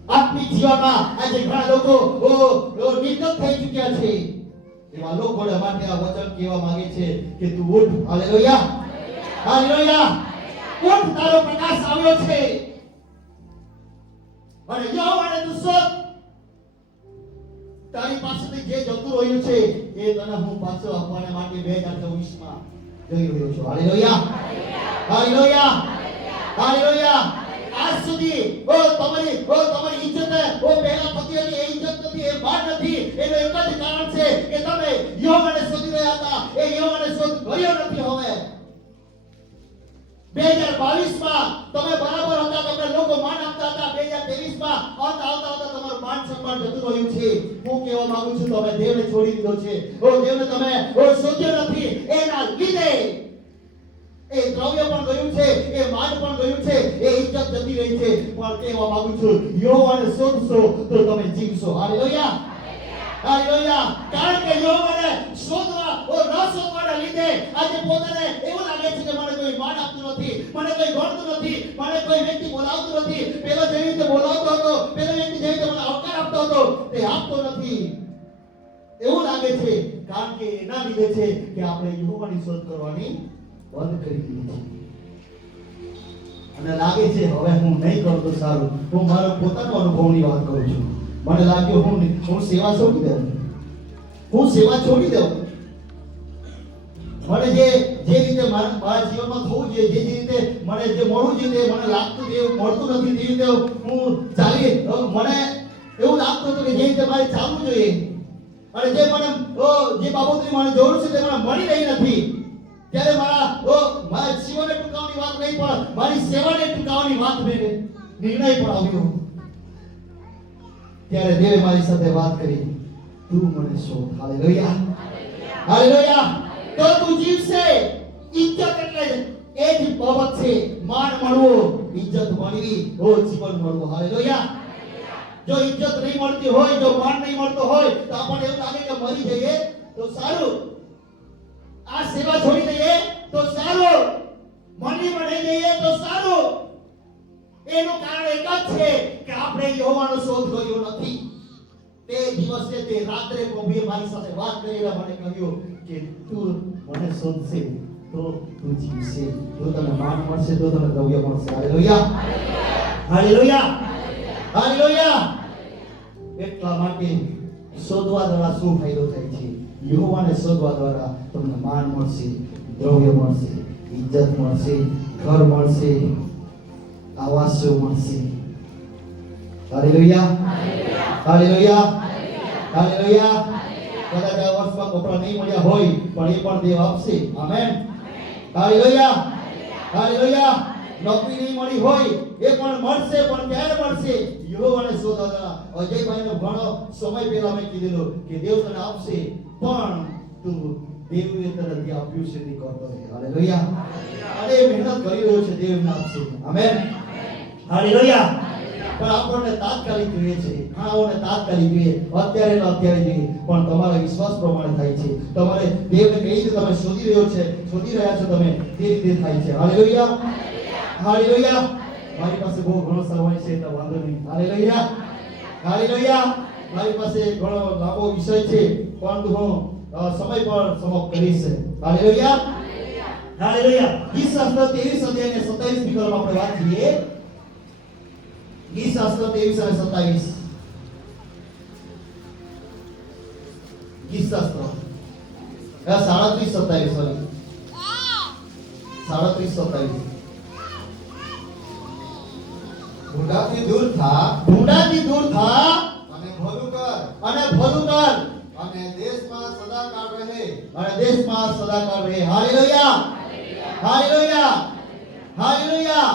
આત્મિક જીવનમાં આજે ઘણા લોકો નિર્ગત થઈ ચૂક્યા છે. એવા લોકોને માટે આ વચન કહેવા માંગે છે કે તું ઉઠ. હાલેલુયા. હાલેલુયા. ઉઠ, તારો પ્રકાશ આવ્યો છે અને યહોવાને તું શોધ. તારી પાસેથી જે જતું રહ્યું છે એ તને હું પાછો આપવાને માટે 2024 માં જઈ રહ્યો છું. હાલેલુયા. હાલેલુયા. હાલેલુયા. આજ સુધી તમારી ઇજ્જત પહેલા થતી હતી, એ ઇજ્જત નથી, એ માન નથી. એનું એક જ કારણ છે કે તમે યહોવાને શોધી રહ્યા હતા, એ યહોવાને શોધ કર્યો નથી. હવે 2022 માં તમે બરાબર હતા, તમને લોકો માન આપતા હતા. 2023 માં આવતા તમારું માન સન્માન જતું રહ્યું છે. હું કહેવા માંગુ છું, તમે દેવને છોડી દીધો છે. દેવને તમે શોધ્યો નથી. એના લીધે એ દ્રવ્ય પણ ગયું છે, એ માન પણ ગયું છે, એ ઇજ્જત જતી રહી છે. પણ કહેવા માંગુ છું, યહોવાને શોધશો તો તમે જીવશો. હાલેલુયા. હાલેલુયા. કારણ કે યહોવાને શોધવાના લીધે આજે પોતાને એવું લાગે છે કે મને કોઈ માન આપતું નથી, મને કોઈ ગણતું નથી, મને કોઈ વ્યક્તિ બોલાવતું નથી. પેલો જેવી રીતે બોલાવતો હતો, પેલો વ્યક્તિ જેવી રીતે મને આવકાર આપતો હતો, તે આપતો નથી. એવું લાગે છે કારણ કે એના લીધે છે કે આપણે યહોવાની શોધ કરવાની બંધ કરી દીધી છે. અને લાગે છે હવે હું નહીં કરું તો સારું. હું મારો પોતાનો અનુભવની વાત કરું છું. મને લાગ્યું હું સેવા છોડી દઉં, હું સેવા છોડી દઉં. મને જે રીતે મારા જીવનમાં થવું જોઈએ, જે રીતે મને જે મળવું જોઈએ, મને લાગતું કે મળતું નથી, તે રીતે હું ચાલી મને એવું લાગતું હતું કે જે રીતે મારે ચાલવું જોઈએ અને જે બાબતની મને જરૂર છે તે મને મળી રહી નથી. ત્યારે મારા જીવનને ટૂંકાવવાની વાત નહીં, પણ મારી સેવાને ટૂંકાવવાની વાત મેં નિર્ણય પણ આવ્યો. ત્યારે દેવે મારી સાથે વાત કરી, તું મને શોધ. હાલેલુયા. હાલેલુયા. તો તું જીવશે. ઇજ્જત એટલે એ જ બાબત છે. માન મળવું, ઇજ્જત મળવી, ઓ જીવન મળવું. હાલેલુયા. જો ઇજ્જત નહીં મળતી હોય, જો માન નહીં મળતો હોય, તો આપણને એવું લાગે કે મરી જઈએ તો સારું, આ સેવા છોડી દઈએ તો સારું, મંડળીમાં નહીં જઈએ તો સારું. એનું કારણ એક જ છે કે આપણે યહોવાનો શોધ કર્યો નથી. તે દિવસે તે રાત્રે પ્રભુએ મારી સાથે વાત કરીને મને કહ્યું કે તું મને શોધશે તો તું જીવશે, જો તને માન મળશે તો તને દ્રવ્ય મળશે. Hallelujah, hallelujah, hallelujah. એટલા માટે શોધવા દ્વારા શું ફાયદો થાય છે? યહોવાને શોધવા દ્વારા તમને માન મળશે, દ્રવ્ય મળશે, ઇજ્જત મળશે, ઘર મળશે, આવાસ મળશે. Hallelujah, hallelujah, hallelujah. કદાચ આ વર્ષમાં કપડા નહીં મળ્યા હોય પણ એ પણ દેવ આપશે. આમેન. Hallelujah, hallelujah. નોકરી નહીં મળી હોય એ પણ મળશે, પણ ક્યારે મળશે? યહોવાને શોધવા દ્વારા. અજયભાઈનો ઘણો સમય પહેલા મેં કીધેલું કે દેવ તને આપશે, પણ તું દેવએ તને જે આપ્યું છે તે કરતો રહે. હાલેલુયા. અને મહેનત કરી રહ્યો છે, દેવ એમને આપશે. આમેન. હાલેલુયા. પણ આપણને તાત્કાલિક જોઈએ છે, ઘણાઓને તાત્કાલિક જોઈએ, અત્યારે ને અત્યારે જોઈએ. પણ તમારા વિશ્વાસ પ્રમાણે થાય છે. તમારે દેવને કઈ રીતે તમે શોધી રહ્યા છો તમે તે રીતે થાય છે. Hallelujah, hallelujah. મારી પાસે બહુ ઘણો સમય છે તો વાંધો નહીં. Hallelujah, hallelujah. મારી પાસે ઘણો લાંબો વિષય છે પરંતુ હું સમય પર સમાપ્ત કરીશ. Hallelujah, hallelujah. ગીતશાસ્ત્ર 23 અધ્યાય અને 27 ની કલમ આપણે વાંચીએ. ગીતશાસ્ત્ર 23 અને 27. ગીતશાસ્ત્ર 37 27 સોરી 37 27. ભૂંડાથી દૂર થા, ભૂંડાથી દૂર થા અને ભલું કર, અને ભલું કર, અને દેશમાં સદાકાળ રહે, અને દેશમાં સદાકાળ રહે. Hallelujah, hallelujah, hallelujah.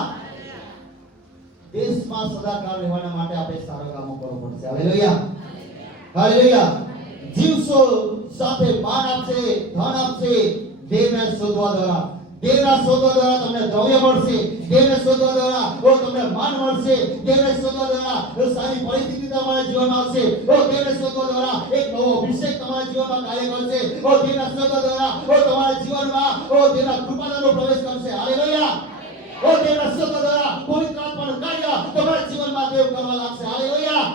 દેશમાં સદાકાળ રહેવાના માટે આપણે સારા કામો કરવું પડશે. Hallelujah, hallelujah. જીવસો સાથે માન આપશે, ધન આપશે દેવને શોધવા દ્વારા. દેવના શોધવા દ્વારા તમને દ્રવ્ય મળશે, દેવને શોધવા દ્વારા તમને માન મળશે, દેવને શોધવા દ્વારા સારી પરિસ્થિતિ તમારા જીવનમાં આવશે, દેવને શોધવા દ્વારા એક નવો અભિષેક તમારા જીવનમાં કાર્ય કરશે, દેવના શોધવા દ્વારા તમારા જીવનમાં દેવના કૃપાનો પ્રવેશ કરશે. હાલેલુયા. દેવના શોધવા દ્વારા પવિત્ર આત્માનું કાર્ય તમારા જીવનમાં દેવ કરવા લાગશે. Hallelujah,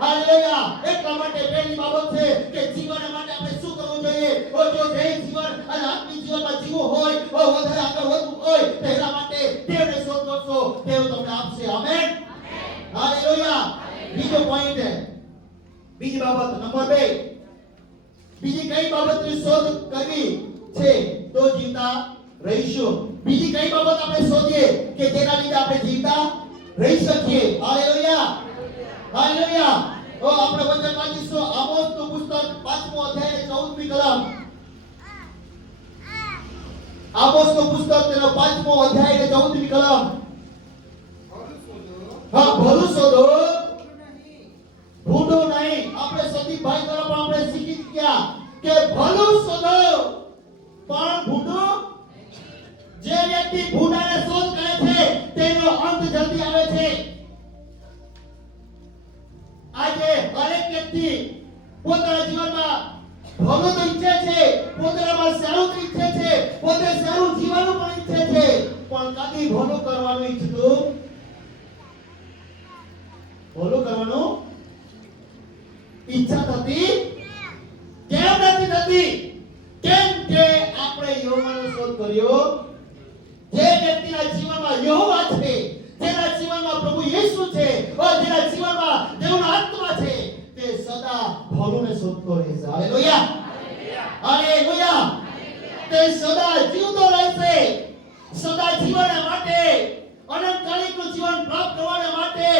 hallelujah. એટલા માટે પહેલી બાબત છે કે જીવન માટે આપણે શું કરવું જોઈએ? જો દેહ જીવન અને આત્મિક જીવનમાં જીવવું હોય, વધારે આગળ વધવું હોય તો એના માટે દેવને શોધ કરશો, દેવ તમને આપશે. Amen, hallelujah. બીજો પોઈન્ટ છે, બીજી બાબત નંબર 2. બીજી કઈ બાબતની શોધ કરવી છે તો જીવતા રહીશું? બીજી કઈ બાબત આપણે શોધીએ કે જેના લીધે આપણે જીવતા રહી શકીએ? Hallelujah, hallelujah. તો આપણે વચન વાંચીશું આમોસનું પુસ્તક 5મો અધ્યાય 14મી કલમ. આમોસનું પુસ્તક તેનો 5મો અધ્યાય 14મી કલમ. હા, ભલું શોધો, ભૂંડો નહીં. આપણે સતીભાઈ દ્વારા પણ આપણે શીખી ગયા કે ભલું શોધો પણ ભૂંડો. જે વ્યક્તિ ભૂંડાને શોધ કરે છે તેનો અંત જલ્દી આવે છે. આજે દરેક વ્યક્તિ પોતાના જીવનમાં ભલું તો ઈચ્છે છે, પોતાનામાં સારું તો ઈચ્છે છે, પોતે સારું જીવવાનું પણ ઈચ્છે છે, પણ કદી ભલું કરવાનું ઈચ્છતું, ભલું કરવાનું ઈચ્છા થતી કેમ નથી થતી? કેમ કે આપણે યહોવાનો શોધ કર્યો. જે વ્યક્તિના જીવનમાં યહોવા છે, જેના જીવનમાં પ્રભુ યેસુ છે, જેના જીવનમાં દેવનો આત્મા છે, તે સદા ભલુંને શોધતો રહેશે. Hallelujah, hallelujah. તે સદા જીવતો રહેશે, સદા જીવન માટે, અનંતકાળનું જીવન પ્રાપ્ત કરવા માટે,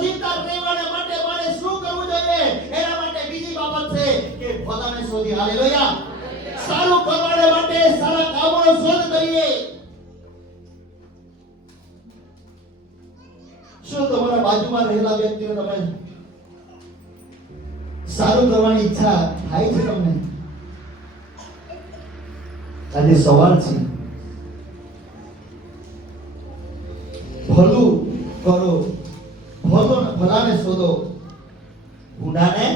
જીવતા રહેવા માટે મારે શું કરવું જોઈએ? એના માટે બીજી બાબત છે કે ભલાને શોધી. હાલેલુયા. સારું કરવા માટે સારા કામોનો શોધ કરીએ. શું તમારા બાજુમાં રહેલા વ્યક્તિને તમે સારું કરવાની ઈચ્છા થાય છે? તમને આજે સવાલ છે, ભલું કરો, ભલાને શોધો, ભૂંડાને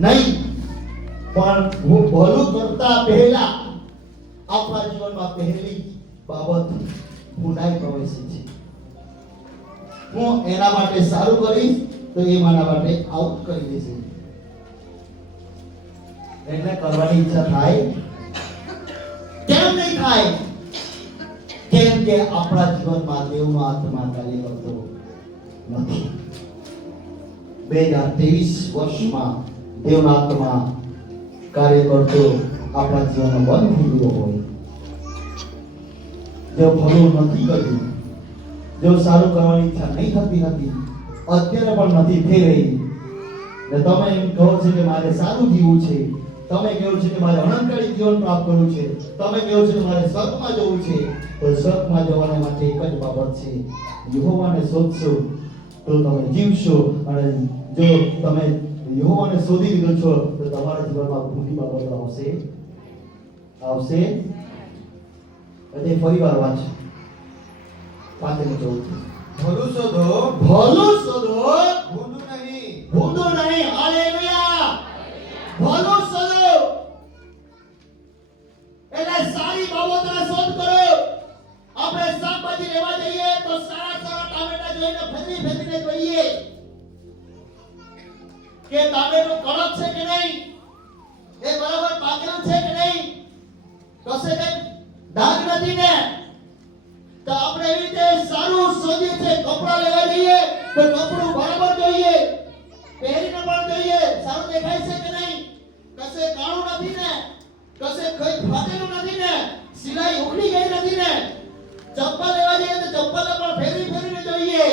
નહીં. પણ હું ભલું કરતા પહેલા આપણા જીવનમાં પહેલી બાબત ભૂંડાઈ પ્રવેશી છે. હું એના માટે સારું કરીશ તો એ મારા માટે આઉટ કરી દેશે. એટલે કરવાની ઈચ્છા થાય કેમ નહીં થાય? કેમ કે આપણા જીવનમાં દેવનો આત્મા કાર્ય કરતો નથી. 2023 વર્ષમાં દેવનો આત્મા કાર્ય કરતો આપણા જીવનમાં બંધ થઈ ગયો હોય, જો ભલું નથી કર્યું, જો સારું કરવાની ઈચ્છા નહીં થતી હતી, અત્યારે પણ નથી થઈ રહી, ને તમે એમ કહો છો કે મારે સારું જીવવું છે, તમે કહો છો કે મારે અનંતકાળી જીવન પ્રાપ્ત કરવું છે, તમે કહો છો કે મારે સ્વર્ગમાં જવું છે, તો સ્વર્ગમાં જવા માટે એક જ બાબત છે, યહોવાને શોધશો તો તમે જીવશો. અને જો તમે યહોવાને શોધી લીધો છો તો તમારા જીવનમાં ખોટી બાબતો આવશે. એટલે ફરીવાર વાંચ 5:14. ભલું શોધો, ભૂંડું નહીં. હાલેલુયા. ભલું શોધો એટલે સારી બાબતોને શોધ કરો. આપણે શાકભાજી લેવા જઈએ તો સારા ટામેટા જોઈને ફેરીને જોઈએ કે ટામેટું કડક છે કે નહીં, એ બરાબર પાકેલું છે કે નહીં, કશે કઈ ડાઘ નથી ને. તો આપણે એવી રીતે સારું શોધીએ છીએ. કપડા લેવા જઈએ તો કપડું બરાબર જોઈએ, પહેરીને પણ જોઈએ સારું દેખાય છે કે નહીં, કશે કાળું નથી ને, કશે કઈ ફાટેલું નથી ને, સિલાઈ ઉખડી ગઈ નથી ને. ચપ્પલ લેવા જઈએ તો ચપ્પલ પણ ફેરીને જોઈએ.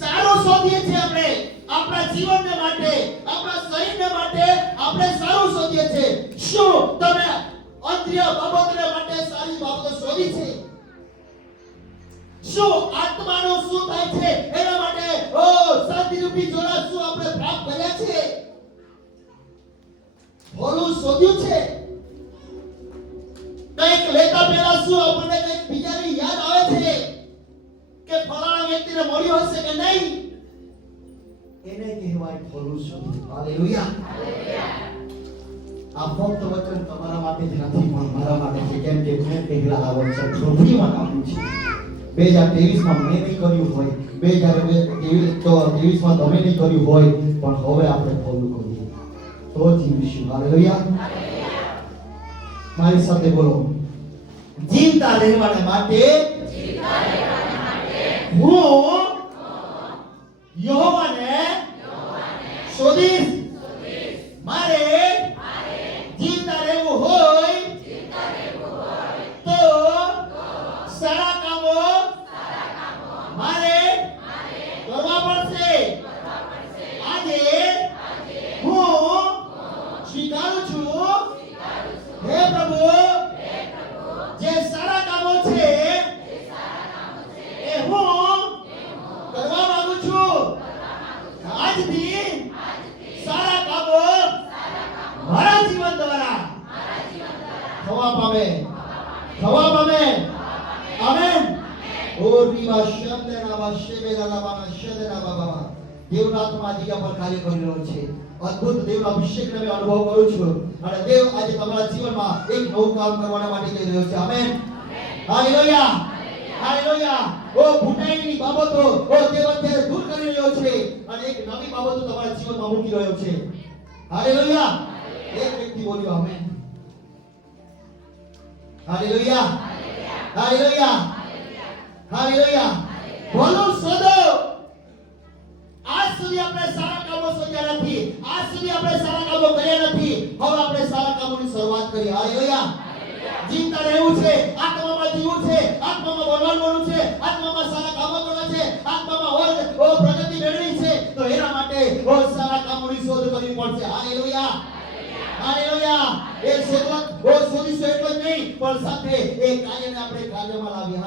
સારું શોધીએ છીએ આપણે આપણા જીવનને માટે, આપણા શરીરને માટે આપણે સારું શોધીએ છીએ. શું તમે અંતર્ય બાબતોને માટે સારી બાબતો શોધી છે? શું આત્માનું શું થાય છે એના માટે શાંતિરૂપી જોડા શું આપણે પ્રાપ્ત કર્યા છે? ભલું શોધ્યું છે? કંઈક લેતા પહેલા શું આપણને કંઈક બીજાની યાદ આવે છે કે ફલાણા વ્યક્તિને મળ્યો હશે કે નહીં? એને કહેવાય ભલું શોધ્યું. હાલેલુયા. આ ફક્ત વચન તમારા માટે જ નથી પણ મારા માટે છે, કેમ કે મેં પહેલા આ વચન પૃથ્વીમાં આપ્યું છે. 2023 માં મેં નહીં કર્યું હોય, 2023 માં તમે નહીં કર્યું હોય, પણ હવે આપણે ભલું કરીએ તો જીવીશું. હાલેલુયા. મારી સાથે બોલો, જીવતા રહેવાને માટે હું યહોવાને શોધીશ. મારે જીવતા રહેવું હોય તો સારા કામો મારે કરવા પડશે. આજે હું સ્વીકારું છું, હે પ્રભુ, જે સારા કામો છે એ હું કરવા માંગુ છું. આજથી સારા કામો મારા જીવન દ્વારા થવા પામે. આમેન. ઓ રીવા શબ્દના વાશ્યબેલા બાબા શબ્દના બાબા. દેવનો આત્મા આ જગ્યા પર કાર્ય કરી રહ્યો છે. અદ્ભુત દેવનો અભિષેકને મેં અનુભવ કરું છું અને દેવ આજે તમારા જીવનમાં એક નવું કામ કરવાના માટે જઈ રહ્યો છે. આમેન. હાલેલુયા. ઓ ભૂંડાઈની બાબતો દેવ અત્યારે દૂર કરી રહ્યો છે અને એક નવી બાબતો તમારા જીવનમાં મૂકી રહ્યો છે. હાલેલુયા. એક વ્યક્તિ બોલ્યો આમેન. હાલેલુયા. ભલું શોધો. આજ સુધી આપણે સારા કામો શોધ્યા નથી, આજ સુધી આપણે સારા કામો કર્યા નથી. હવે આપણે સારા કામોની શરૂઆત કરી. હાલેલુયા. જીવતા રહેવું છે, આત્મામાં જીવવું છે, આત્મામાં બોલવાનું છે, આત્મામાં સારા કામો કરવા છે, આત્મામાં પ્રગતિ મેળવવી છે, તો એના માટે સારા કામોની શોધ કરવી પડશે. હાલેલુયા. એ શોધીશું એટલો જ નહીં, પણ સાથે એ કાર્યને આપણે કાર્યમાં લાવીએ.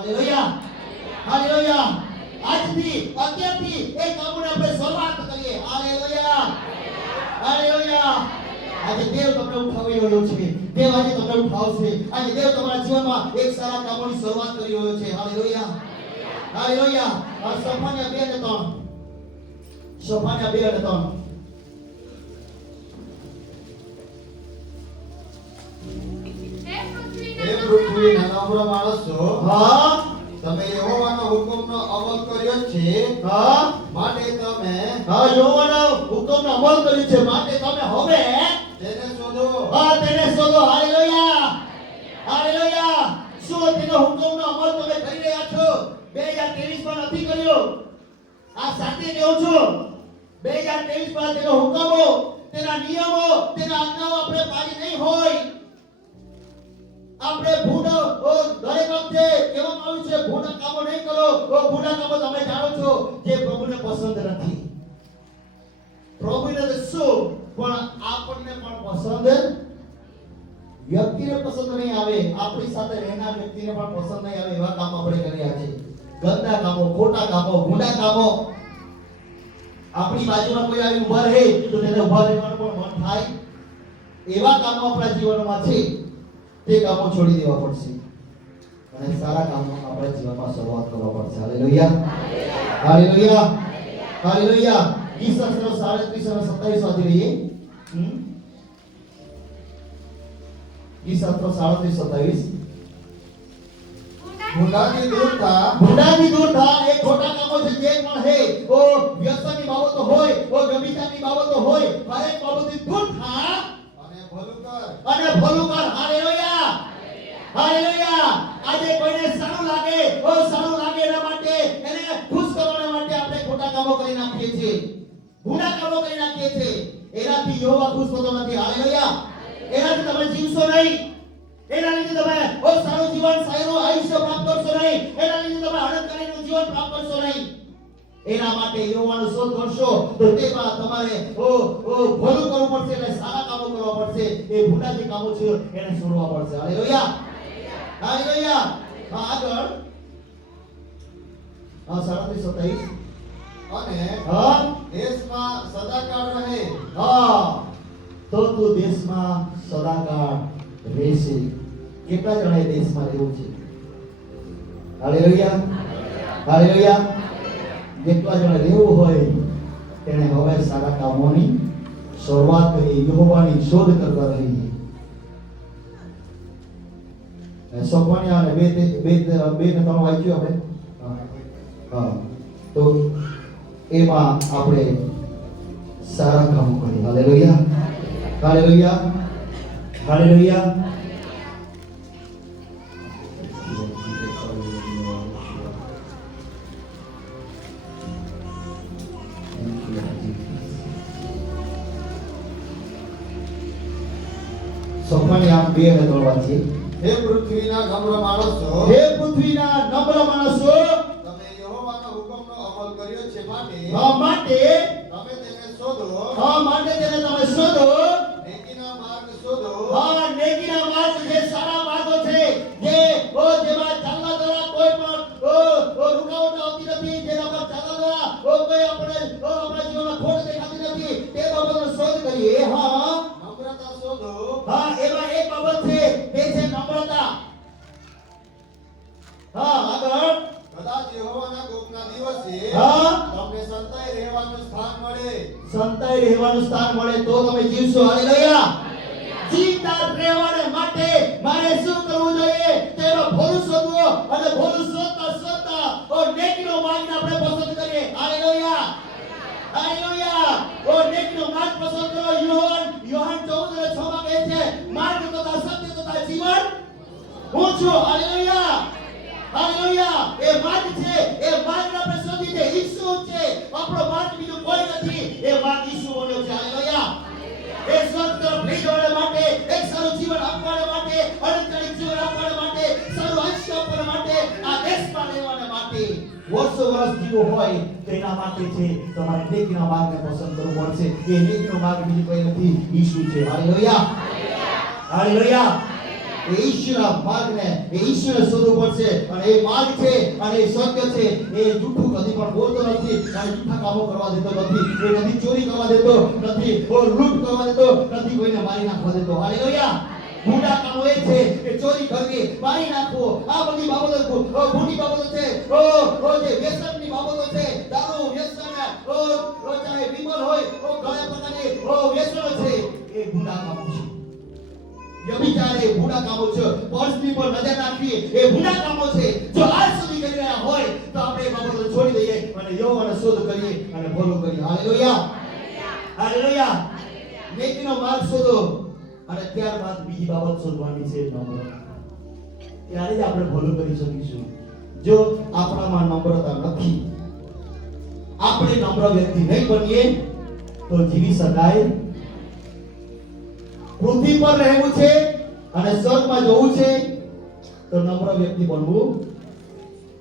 હાલેલુયા. આજથી અત્યારથી એ કામોને આપણે શરૂઆત કરીએ. હાલેલુયા. આજે દેવ તમને ઉઠાવી રહ્યો છે. દેવ આજે તમને ઉઠાવશે. આજે દેવ તમારા જીવનમાં એક સારા કામોની શરૂઆત કરી રહ્યો છે. Hallelujah, hallelujah. આ સોફાનિયા 2 અને 3, સોફાનિયા 2 અને 3. હે પૃથ્વીના નમ્ર માણસો, હા, તમે યહોવાનો હુકમનો અમલ કર્યો છે, હા, માટે તમે હા, યહોવાના હુકમનો અમલ કર્યો છે, માટે તમે હવે તેને શોધો. હા તેને શોધો. Hallelujah, hallelujah. શું તેનો હુકમનો અમલ તમે કરી રહ્યા છો? 2023 માં નથી કર્યો. આ સાચી કહું છું, 2023 માં તેનો હુકમો, તેના નિયમો, તેના આજ્ઞાઓ આપણે પાળી નહીં હોય. આપણે દરેક વખતે કહેવામાં આવ્યું છે ભૂંડા કામો નહીં કરો. ભૂંડા કામો તમે જાણો છો જે પ્રભુને પસંદ નથી. પ્રભુને તો શું, પણ આપણને પણ પસંદ, વ્યક્તિને પસંદ નહીં આવે, આપણી સાથે રહેનાર વ્યક્તિને પણ પસંદ નહીં આવે એવા કામ આપણે કર્યા છે. ગંદા કામો, ખોટા કામો, ભૂંડા કામો. આપણી બાજુમાં કોઈ આવી ઊભા રહે તો તેને ઊભા રહેવાનું પણ મન થાય. એવા કામો આપણા જીવનમાં છે, તે કામો છોડી દેવા પડશે અને સારા કામો આપણા જીવનમાં શરૂઆત કરવા પડશે. Hallelujah, hallelujah, hallelujah. ઈસાઈનો 37 અને 27 વાંચી લઈએ. ઈસાઈનો 37 27. ભૂંડાથી દૂર થા. ભૂંડાથી દૂર થા. એ ખોટા કામો છે જે પણ હે, ઓ વ્યસનની બાબતો હોય, ઓ વ્યભિચારની બાબતો હોય, હરેક બાબતથી દૂર થા અને ભલું કર. અને ભલું કર. Hallelujah, hallelujah. આજે કોઈને સારું લાગે, ઓ સારું લાગે એના માટે, એને ખુશ કરવા માટે આપણે ખોટા કામો કરી નાખીએ છીએ, ભૂંડા કામો કરી નાખીએ છીએ. એનાથી યહોવા ખુશ થતો નથી. હાલેલુયા. એનાથી તમે જીવશો નહીં. એના લીધે તમે સારું જીવન, સારું આયુષ્ય પ્રાપ્ત કરશો નહીં. એના લીધે તમે આનંદકારીનું જીવન પ્રાપ્ત કરશો નહીં. એના માટે યહોવાનો શોધ કરશો તો તેમાં તમારે ભલું કરવું પડશે, એટલે સારા કામો કરવા પડશે. એ ભૂંડા જે કામો છે એને છોડવા પડશે. Hallelujah, hallelujah. આગળ 37 27. અને હા, દેશમાં સદાકાળ રહે. હા, તો તું દેશમાં સદાકાળ રહેશે. કેટલા જણાએ દેશમાં રહેવું છે? Hallelujah, hallelujah. જેટલા જણા રહેવું હોય તેને હવે સારા કામોની શરૂઆત કરી, યહોવાની શોધ કરતા રહીએ. સોફાનિયા અને 2 ને 3 વાંચ્યું આપણે. હા, તો એમાં આપણે સારા કામો કરીએ. Hallelujah, hallelujah, hallelujah. સોફાનિયા 2 અને 3 વાંચીએ. હે પૃથ્વીના નમ્ર માણસો, હે પૃથ્વીના નમ્ર માણસો, તમે યહોવાના હુકમનો અમલ કર્યો છે, માટે માટે તમે તેને શોધો. માટે તેને તમે શોધો. નેકીના માર્ગ શોધો. નેકીના માર્ગ, જે સારા માર્ગો છે, જે જેમાં ચાલવા દ્વારા કોઈ પણ રૂકાવટ આવતી નથી, જેના પર ચાલવા દ્વારા કોઈ આપણા જીવનમાં ખોટ દેખાતી નથી, તે બાબતનો શોધ કરીએ. નમ્રતા શોધો. એમાં એક બાબત છે, તે છે નમ્રતા. આગળ કદાચ યહોવાના કોપના દિવસે તમને સંતાઈ રહેવાનું સ્થાન મળે. સંતાઈ રહેવાનું સ્થાન મળે તો તમે જીવશો. હાલેલુયા. જીવતા રહેવાને માટે મારે શું કરવું જોઈએ? તેનો ભલું શોધવો, અને ભલું શોધતા નેકીનો માર્ગ આપણે પસંદ કરીએ. Hallelujah, hallelujah. નેકીનો માર્ગ પસંદ કરો. યોહાન 14:6 માં કહે છે, માર્ગ તથા સત્ય તથા જીવન હું છું. Hallelujah, hallelujah. એ માર્ગ છે, એ માર્ગ આપણે શોધી છે. ઈસુ છે આપણો માર્ગ, બીજું કોઈ નથી. એ માર્ગ ઈસુ બન્યો છે. હાલેલુયા. એ સ્વર્ગ તરફ લઈ જવા માટે, એક સારું જીવન આપવા માટે, અનંતકાળી જીવન આપવા માટે, સારું આયુષ્ય આપવા માટે, આ દેશમાં રહેવા માટે, વર્ષો વર્ષ જીવવું હોય તેના માટે છે તમારે નેકીના માર્ગને પસંદ કરવો પડશે. એ નેકીનો માર્ગ બીજું કોઈ નથી, ઈસુ છે. હાલેલુયા, હાલેલુયા, એ ઈશ્વરના માર્ગને એ ઈશ્વરને શોધવું પડશે અને એ માર્ગ છે અને એ સત્ય છે. એ જૂઠું કદી પણ બોલતો નથી અને જૂઠા કામો કરવા દેતો નથી. એ નથી ચોરી કરવા દેતો નથી, લૂંટ કરવા દેતો નથી, કોઈને મારી નાખવા દેતો. હાલેલુયા. મોટા કામો એ છે કે ચોરી કરવી, મારી નાખવો, આ બધી બાબતો મોટી બાબતો છે. જે વ્યસનની બાબતો છે, દારૂ વ્યસન, ચાહે વિમલ હોય, ઘણા પ્રકારની વ્યસનો છે, એ ગુનાહ કામો છે. વ્યભિચાર એ ગુનાહ કામો છે. પર્સની પર નજર રાખવી એ ગુનાહ કામો છે. જો આજ સુધી કરી રહ્યા હોય તો આપણે એ બાબતો છોડી દઈએ અને યહોવાને શોધ કરીએ અને ભલું કરીએ. હાલેલુયા. હાલેલુયા. નેકીનો માર્ગ શોધો અને ત્યારબાદ બીજી બાબત શોધવાની છે, નમ્રતા. ત્યારે જ આપણે ભલું કરી શકીશું. જો આપણામાં નમ્રતા નથી, આપણે નમ્ર વ્યક્તિ નહીં બનીએ તો જીવી શકાય. પૃથ્વી પર રહેવું છે અને સ્વર્ગમાં જવું છે તો નમ્ર વ્યક્તિ બનવું.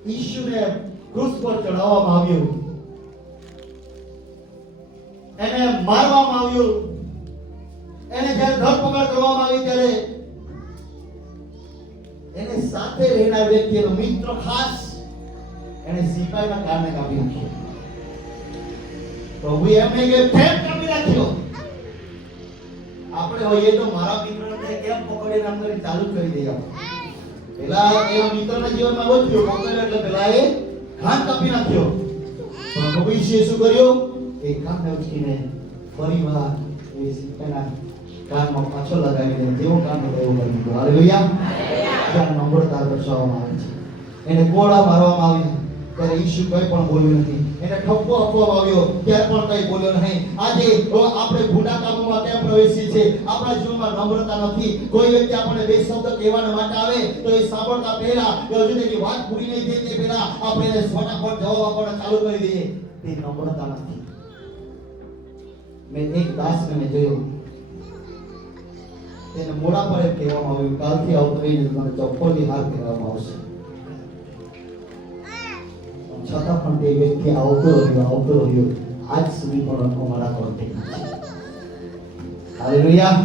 ઈસુને ક્રૂસ પર ચડાવવામાં આવ્યું, એને મારવામાં આવ્યું, એને જ્યારે ધરપકડ કરવામાં આવી ત્યારે એને સાથે રહેનાર વ્યક્તિ, એનો મિત્ર ખાસ, એને સિપાહીના કારણે કાપી નાખ્યો. પ્રભુ એમને કે ફેમ કાપી નાખ્યો. આપણે હોઈએ તો મારા મિત્રને કેમ પકડીને આમ કરી ચાલુ કરી દઈએ. પેલા એના મિત્રના જીવનમાં વધ્યો, પકડ્યો એટલે પેલા એ કાન કાપી નાખ્યો. પણ પ્રભુ ઈસુએ શું કર્યું? એ કાનને ઉચકીને ફરીવાર એ સિપાહીના કાનમાં પાછો લગાવીને જેવો કામ હતો એવું કરી દીધું. હાલેલુયા. ત્યાં નમ્રતા દર્શાવવામાં આવે છે. એને ગોળા મારવામાં આવી ત્યારે ઈસુ કંઈ પણ બોલ્યું નથી. એને ઠપકો આપવામાં આવ્યો ત્યારે પણ કંઈ બોલ્યો નહીં. આજે આપણે ગુનાહ કામોમાં કેમ પ્રવેશીએ છીએ? આપણા જીવનમાં નમ્રતા નથી. કોઈ વ્યક્તિ આપણને બે શબ્દ કહેવાના માટે આવે તો એ સાંભળતા પહેલા હજુ તેની વાત પૂરી નહીં થઈ તે પહેલા આપણે એને ફટાફટ જવાબ આપવાનું ચાલુ કરી દઈએ. તે નમ્રતા નથી. મેં એક દાસને મેં જોયો, તેને મોઢા પર એમ કહેવામાં આવ્યું, કાલથી આવતો રહીને તમને ચપ્પલની હાર કહેવામાં આવશે. છતાં પણ તે વ્યક્તિ આવતો રહ્યો. આજ સુધી પણ અમારા કોન્ટેક્ટ છે. હાલેલુયા.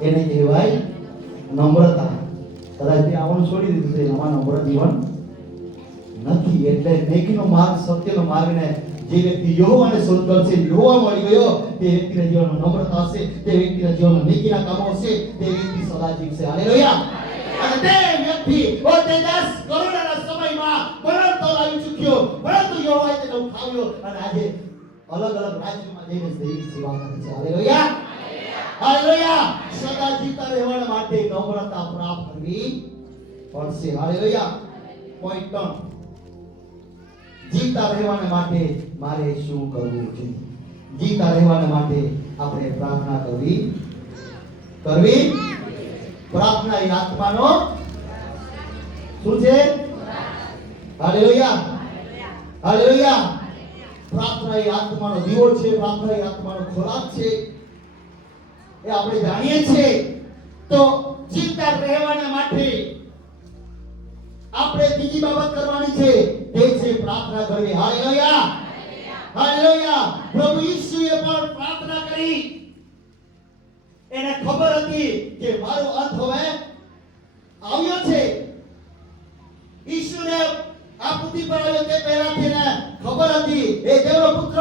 એને કહેવાય નમ્રતા. કદાચ તે આવવાનું છોડી દીધું છે, એમાં નમ્ર જીવન નથી. એટલે નેકીનો માર્ગ, સત્યનો માર્ગને જે વ્યક્તિ યહોવાને શોધ કરશે, યહોવા મળી ગયો, તે વ્યક્તિના જીવનમાં નમ્રતા હશે, તે વ્યક્તિના જીવનમાં નેકીના કામો હશે, તે વ્યક્તિ સદા જીવશે. હાલેલુયા. અને તે વ્યક્તિ તે 10 કરોડના સમયમાં પરત આવી ચૂક્યો, પરંતુ યહોવાએ તેને ઉઠાવ્યો અને આજે અલગ અલગ રાજ્યોમાં જઈને દૈવિક સેવા કરે છે. હાલેલુયા. હાલેલુયા. સદા જીવતા રહેવા માટે નમ્રતા પ્રાપ્ત કરવી પડશે. હાલેલુયા. પોઈન્ટ 3, જીવતા રહેવા માટે મારે શું કરવું છે? જીવતા રહેવા માટે આપણે પ્રાર્થના કરવી. પ્રાર્થના એ આત્માનો શું છે? હાલેલુયા. હાલેલુયા. પ્રાર્થના એ આત્માનો દીવો છે. પ્રાર્થના એ આત્માનો ખોરાક છે. એ આપણે જાણીએ છીએ. તો જીવતા રહેવા માટે આપણે બીજી બાબત કરવાની છે, તે છે પ્રાર્થના કરવી. હાલેલુયા. હાલેલુયા. પ્રભુ ઈસુએ પણ પ્રાર્થના કરી. એને ખબર હતી કે મારો અંત હવે આવ્યો છે. ઈસુને આ પૃથ્વી પર આવ્યો તે પહેલાથી એને ખબર હતી એ દેવનો પુત્ર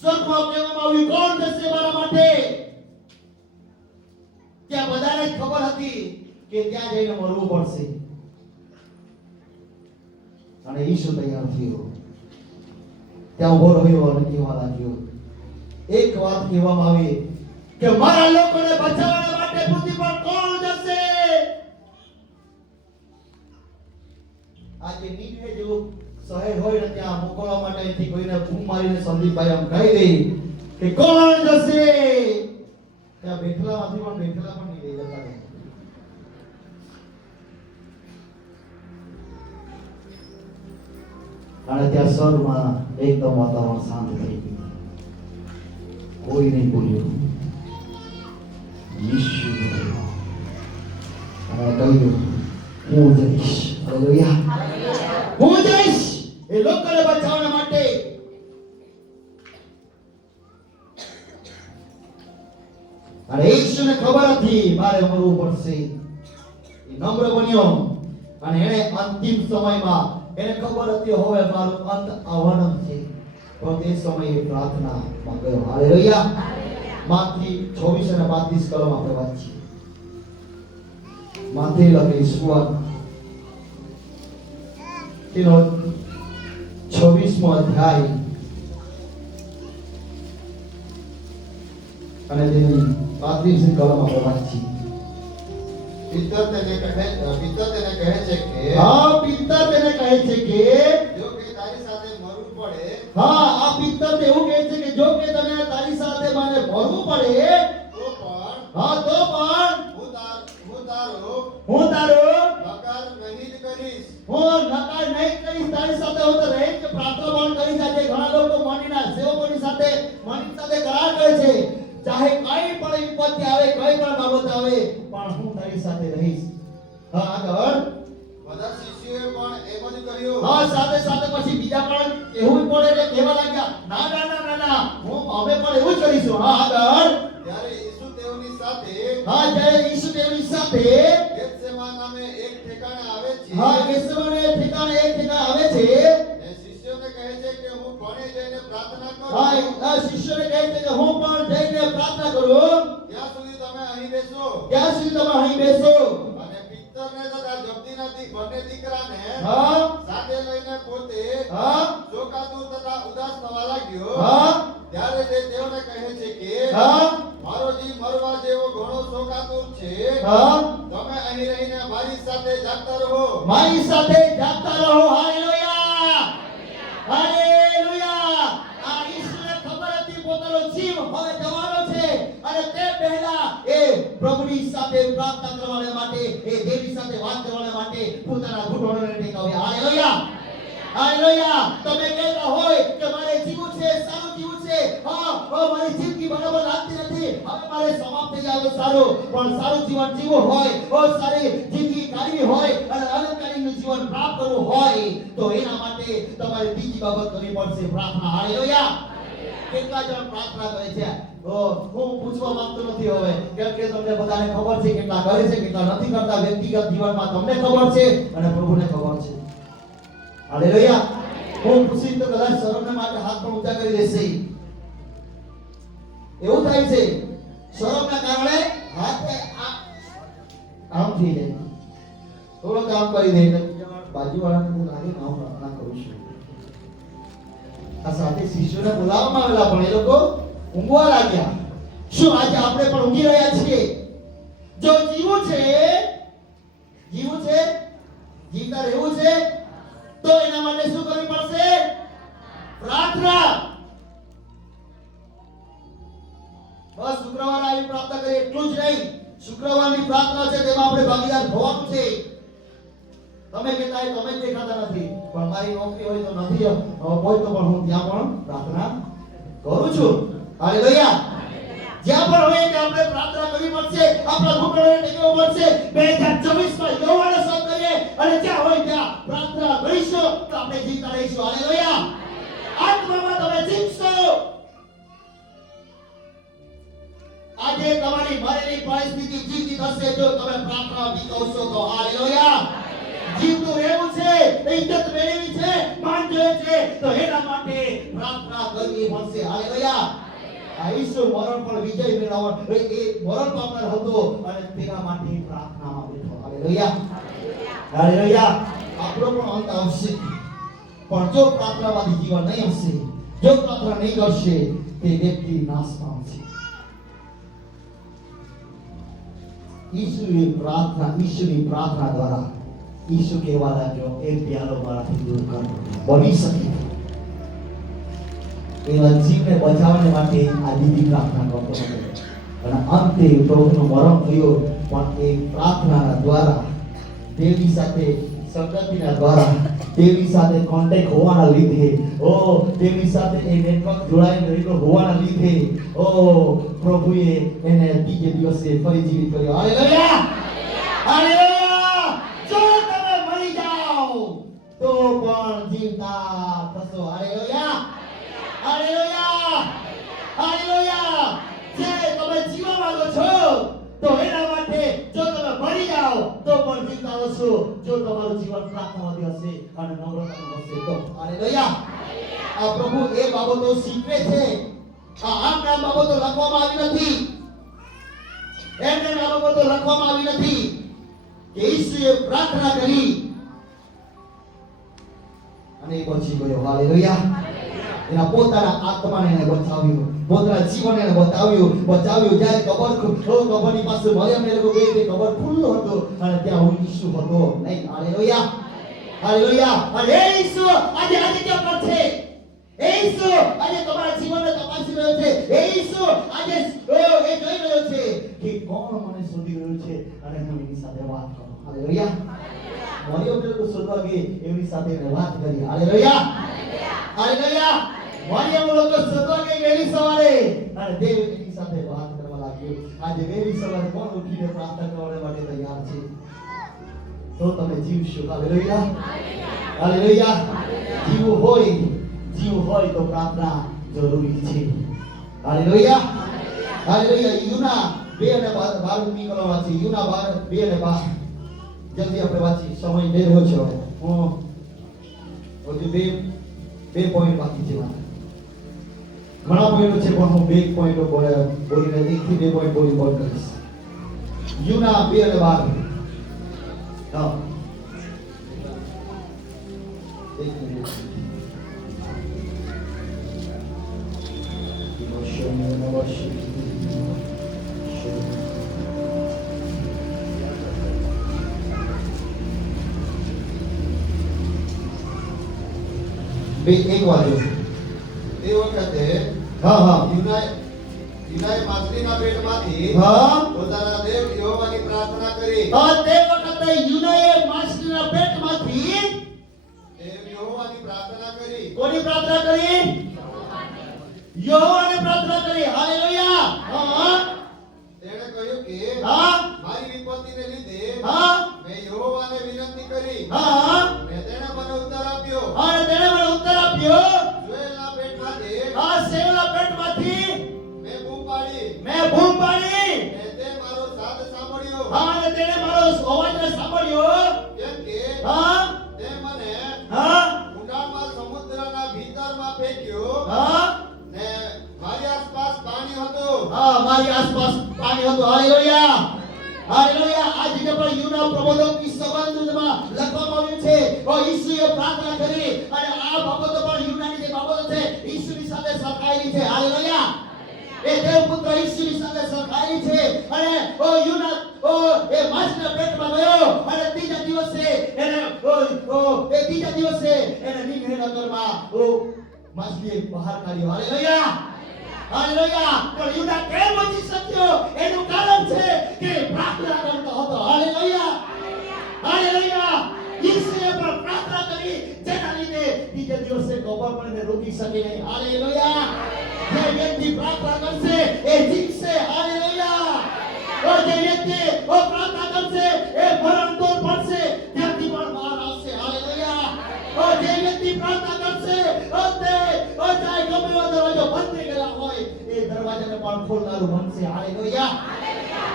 સ્વર્ગમાં કહેવામાં આવ્યું, કોણ જશે મારા માટે? ત્યાં બધાને ખબર હતી કે ત્યાં જઈને મરવું પડશે. અને ઈસુ તૈયાર થયો, ત્યાં ઉભો રહ્યો અને કહેવા લાગ્યો. એક વાત કહેવામાં આવી કે મારા લોકોને બચાવવા માટે પૃથ્વી પર કોણ જશે? આજે નીકળે જેવું શહેર હોય ને ત્યાં મોકલવા માટે અહીંથી કોઈને બૂમ મારીને સંદીપભાઈ આમ કહી દે કે કોણ જશે? ત્યાં બેઠલામાંથી પણ બેઠલા પણ નહીં લઈ જતા. અને ત્યાં સ્વરમાં એકદમ વાતાવરણ શાંત થઈ ગયું. કોઈ નહીં બોલ્યું. ઈસુ બોલ્યો અને કહ્યું, હું જઈશ. હાલેલુયા. હું જઈશ એ લોકોને બચાવવા માટે. અને ઈસુને ખબર હતી મારે મરવું પડશે. એ નમ્ર બન્યો અને એને અંતિમ સમયમાં એને ખબર હતી હવે મારું અંત આવવાનું છે, તો તે સમયે પ્રાર્થનામાં ગયો. હાલેલુયા. માથી 24 અને 32 કલમ આપણે વાંચીએ. માથે લખેલી સુવાર્ત તેનો 26મો અધ્યાય અને તેની 35 કલમ આપણે વાંચીએ. પિતર તેને કહે છે કે હા, પિત્તર તેને કહે છે કે જો કે તારી સાથે મરવું પડે હા, આ પિત્તર એવું કહે છે કે જો કે તને તારી સાથે મને મરવું પડે તો પણ હા તો પણ હું તારો નકાર નહીં જ કરીશ. હું નકાર નહીં કરીશ. તારી સાથે હું તો રહી કે પ્રાર્થના પણ કરી શકે. ઘણા લોકો મનીના સેવકોની સાથે કરાર કરે છે, ચાહે કઈ પણ વિપત્તિ આવે, કઈ પણ બાબત આવે, પણ હું તારી સાથે રહીશ. હા, આગળ બધા શિષ્યોએ પણ એમ જ કર્યું. હા, સાથે સાથે પછી બીજા પણ એવું પડે એટલે કહેવા લાગ્યા ના ના ના ના ના, અમે પણ એવું જ કરીશું. હા, આગળ ત્યારે ઈસુ તેઓની સાથે હા, જ્યારે ઈસુ તેની સાથે ગેત્સેમાન નામે એક ઠેકાણે આવે છે. હા, ગેત્સેમાને ઠેકાણે એક ઠેકાણે આવે છે. ને શિષ્યોને કહે છે કે હું ભણે જઈને પ્રાર્થના કરું. હા, આ શિષ્યોને કહે છે કે હું પણ જઈને પ્રાર્થના કરું, ત્યાં સુધી તમે અહીં બેસો. ત્યાં સુધી તમે અહીં બેસો. અને પિત્તરને તથા જબ્દીના બંને દીકરાને હા સાથે લઈને પોતે હા શોકાતુર તથા ઉદાસ થવા લાગ્યો. હા ત્યારે તે તેઓને કહે છે કે હા મારો જીવ મરવા જેવો ઘણો શોકાતુર છે. હા, તમે અહીં રહીને મારી સાથે જાગતા રહો. મારી સાથે જાગતા રહો. Hallelujah, hallelujah. આ ઈસુને ખબર હતી પોતાનો જીવ હવે જવાનો છે અને તે પહેલા એ પ્રભુની સાથે પ્રાર્થના કરવા માટે, એ દેવી સાથે વાત કરવા માટે પોતાના ઘૂંટણોને ટેકવ્યા. Hallelujah, hallelujah. તમે કહેતા હોય કે મારે જીવવું છે, સારું જીવવું છે, હા મારી જિંદગી બરાબર લાગતી નથી, હવે મારે સમાપ્ત થઈ જાય તો સારું, પણ સારું જીવન જીવવું હોય, સારી જિંદગી કાઢવી હોય અને અલંકારીનું જીવન પ્રાપ્ત કરવું હોય તો એના માટે તમારે બીજી બાબત કરવી પડશે, પ્રાર્થના. હાલેલુયા. કેટલા જણ પ્રાર્થના કરે છે? હું પૂછવા માંગતો નથી હવે, કેમ કે તમને બધાને ખબર છે કેટલા કરે છે, કેટલા નથી કરતા. વ્યક્તિગત જીવનમાં તમને ખબર છે અને પ્રભુને ખબર છે. હાલેલુયા. હું પૂછીશ તો કદાચ શરમને માટે હાથ પણ ઊંચા કરી દેશે. એવું થાય છે શરમના કારણે હાથ આમ થઈ જાય, થોડો કામ કરી દે એટલે બાજુવાળાને હું લાગે હું પ્રાર્થના કરું છું. આ સાથે શિષ્યોને બોલાવવામાં આવેલા પણ એ લોકો ઊંઘવા લાગ્યા. શું આજે આપણે પણ ઊંઘી રહ્યા છીએ? જો જીવવું છે, જીવતા રહેવું છે તો એના માટે શું કરવું પડશે? પ્રાર્થના. બસ શુક્રવારે આવી પ્રાર્થના કરી એટલું જ નહીં, શુક્રવારની પ્રાર્થના છે તેમાં આપણે ભાગીદાર થવાનું છે. તમે કહેતા હોય તમે જ દેખાતા નથી, પણ મારી નોકરી હોય તો નથી હોય તો પણ હું ત્યાં પણ પ્રાર્થના કરું છું. હાલેલુયા. જ્યાં પણ હોય કે આપણે પ્રાર્થના કરવી પડશે, આપણા ઘૂંટણોને ટેકવવા પડશે. 2024 માં યહોવાને સ્તોત્ર કરીએ અને જ્યાં હોય ત્યાં પ્રાર્થના કરીશું તો આપણે જીવતા રહીશું. હાલેલુયા. આત્મામાં તમે જીવશો. આજે તમારી મરેલી પરિસ્થિતિ જીવતી થશે જો તમે પ્રાર્થના વિકવશો તો. હાલેલુયા. જીવતું રહેવું છે, ઇજ્જત મેળવવી છે, માન જોઈએ છે તો એના માટે પ્રાર્થના કરવી પડશે. હાલેલુયા. આ ઈસુ મરણ પર વિજય મેળવવાનો એ મરણ પામનાર હતો અને તેના માટે પ્રાર્થનામાં બેઠો. Hallelujah, hallelujah. આપણો પણ અંત આવશે, પણ જો પ્રાર્થનાવાદી જીવન નહીં હશે, જો પ્રાર્થના નહીં કરશે તે વ્યક્તિ નાશ પામશે. ઈસુની પ્રાર્થના દ્વારા ઈસુ કહેવા લાગ્યો એ પ્યાલો મારાથી દૂર કર. બની શકે એવા જીવને બચાવવા માટે આ દીદી પ્રાર્થના કરતો હતો અને અંતે પ્રભુનું મરણ થયું, પણ એ પ્રાર્થનાના દ્વારા દેવી સાથે સંગતિના દ્વારા દેવી સાથે કોન્ટેક્ટ હોવાના લીધે દેવી સાથે એ નેટવર્ક જોડાયેલો હોવાના લીધે પ્રભુએ એને ત્રીજે દિવસે ફરી જીવિત કર્યો. Hallelujah, hallelujah. જો તમે મરી જાઓ તો પણ જીવતા થશો. Hallelujah, hallelujah, hallelujah. જે તમે જીવવા માંગો છો તો એના માટે જો તમે મરી જાઓ તો પણ જીવતા હશો જો તમારું જીવન પ્રાર્થનાવાદી હશે અને નમ્રતાનું હશે તો હાલેલુયા આ પ્રભુ એ બાબતો શીખવે છે આમ બાબતો લખવામાં આવી નથી એમને બાબતો લખવામાં આવી નથી કે ઈસુએ પ્રાર્થના કરી અને એ બચી ગયો હાલેલુયા એના પોતાના આત્માને એને બચાવ્યું પોતાના જીવનને એને બચાવ્યું જ્યારે કબરની પાસે મરિયમ એ લોકો ગઈ તે કબર ખુલ્લો હતો અને ત્યાં હું ઈસુ હતો નહીં હાલેલુયા હાલેલુયા અને એ ઈસુ આજે ક્યાં પર છે એ ઈસુ આજે તમારા જીવનને તપાસી રહ્યો છે એ ઈસુ આજે એ જોઈ રહ્યો છે કે કોણ મને શોધી રહ્યું છે અને હું એની સાથે વાત કરું હાલેલુયા મરિયમ એ લોકો શોધવા ગઈ એની સાથે એને વાત કરી હાલેલુયા હાલેલુયા મરિયમ લોકો શોધવા ગઈ વહેલી સવારે અને દેવ એની સાથે વાત કરવા લાગ્યો આજે વહેલી સવારે કોણ ઉઠીને પ્રાર્થના કરવા માટે તૈયાર છે તો તમે જીવશો હાલેલુયા હાલેલુયા જીવ હોય તો પ્રાર્થના જરૂરી છે હાલેલુયા હાલેલુયા યુના 2 અને 12 નીકળવા છે યુના 2 અને 12 જલ્દી આપણે વાંચી સમય દે રહ્યો છે હું હજુ બે પોઈન્ટ બાકી છે ઘણા પોઈન્ટ છે પણ હું 2 પોઈન્ટ બોલીને 1 થી 2 પોઈન્ટ બોલી કરીશ યુના 2 અને 12 હા એક મિનિટ એક વાજો તે વખતે હા યુનાએ માછલીના પેટમાંથી પોતાના દેવ યહોવાની પ્રાર્થના કરી તે વખતે યુનાએ માછલીના પેટમાંથી દેવ યહોવાની પ્રાર્થના કરી કોની પ્રાર્થના કરી યહોવાની પ્રાર્થના કરી હાલેલુયા તેણે કહ્યું કે મારી વિપત્તિને લીધે મેં યહોવાને વિનંતી કરી અને તેણે મને ઉત્તર આપ્યો જોયેલા પેટમાંથી મેં બૂમ પાડી અને તે મારો સાદ સાંભળ્યો અને તેણે મારો અવાજને સાંભળ્યો કેમ કે તે મને ઊંડાણમાં સમુદ્રના ભીતરમાં ફેંક્યો ને મારી આસપાસ પાણી હતું મારી આસપાસ પાણી હતું હાલેલુયા હાલેલુયા આ જગ્યા પર યુના પ્રબોધકની સંબંધમાં લખવામાં આવ્યું છે ઈસુએ પ્રાર્થના કરી અને આ બાબતો પણ યુનાની જે બાબતો છે ઈસુની સાથે સરખાયેલી છે હાલેલુયા એ દેવપુત્ર ઈસુની સાથે સરખાયેલી છે અને યુના એ માછલીના પેટમાં ગયો અને ત્રીજા દિવસે એને નીકળેલા ઘરમાં માછલીએ બહાર કાઢ્યો હાલેલુયા હાલેલુયા પણ યુના કેમ બચી શક્યો એનું કારણ છે કે પ્રાર્થના કરતો હતો હાલેલુયા હાલેલુયા ઈસુએ પણ પ્રાર્થના કરી જેના લીધે ત્રીજા દિવસે કબર પણ એને રોકી શકે નહીં હાલેલુયા જે વ્યક્તિ પ્રાર્થના કરશે એ જીતશે હાલેલુયા જે વ્યક્તિ પ્રાર્થના કરશે એ મરણ તો પડશે ત્યાંથી પણ બહાર આવશે હાલેલુયા જે વ્યક્તિ પ્રાર્થના કરશે ચાહે ગમે એવો દરવાજો બંધ થઈ ગયેલા હોય એ દરવાજાને પણ ખોલનારું બનશે હાલેલુયા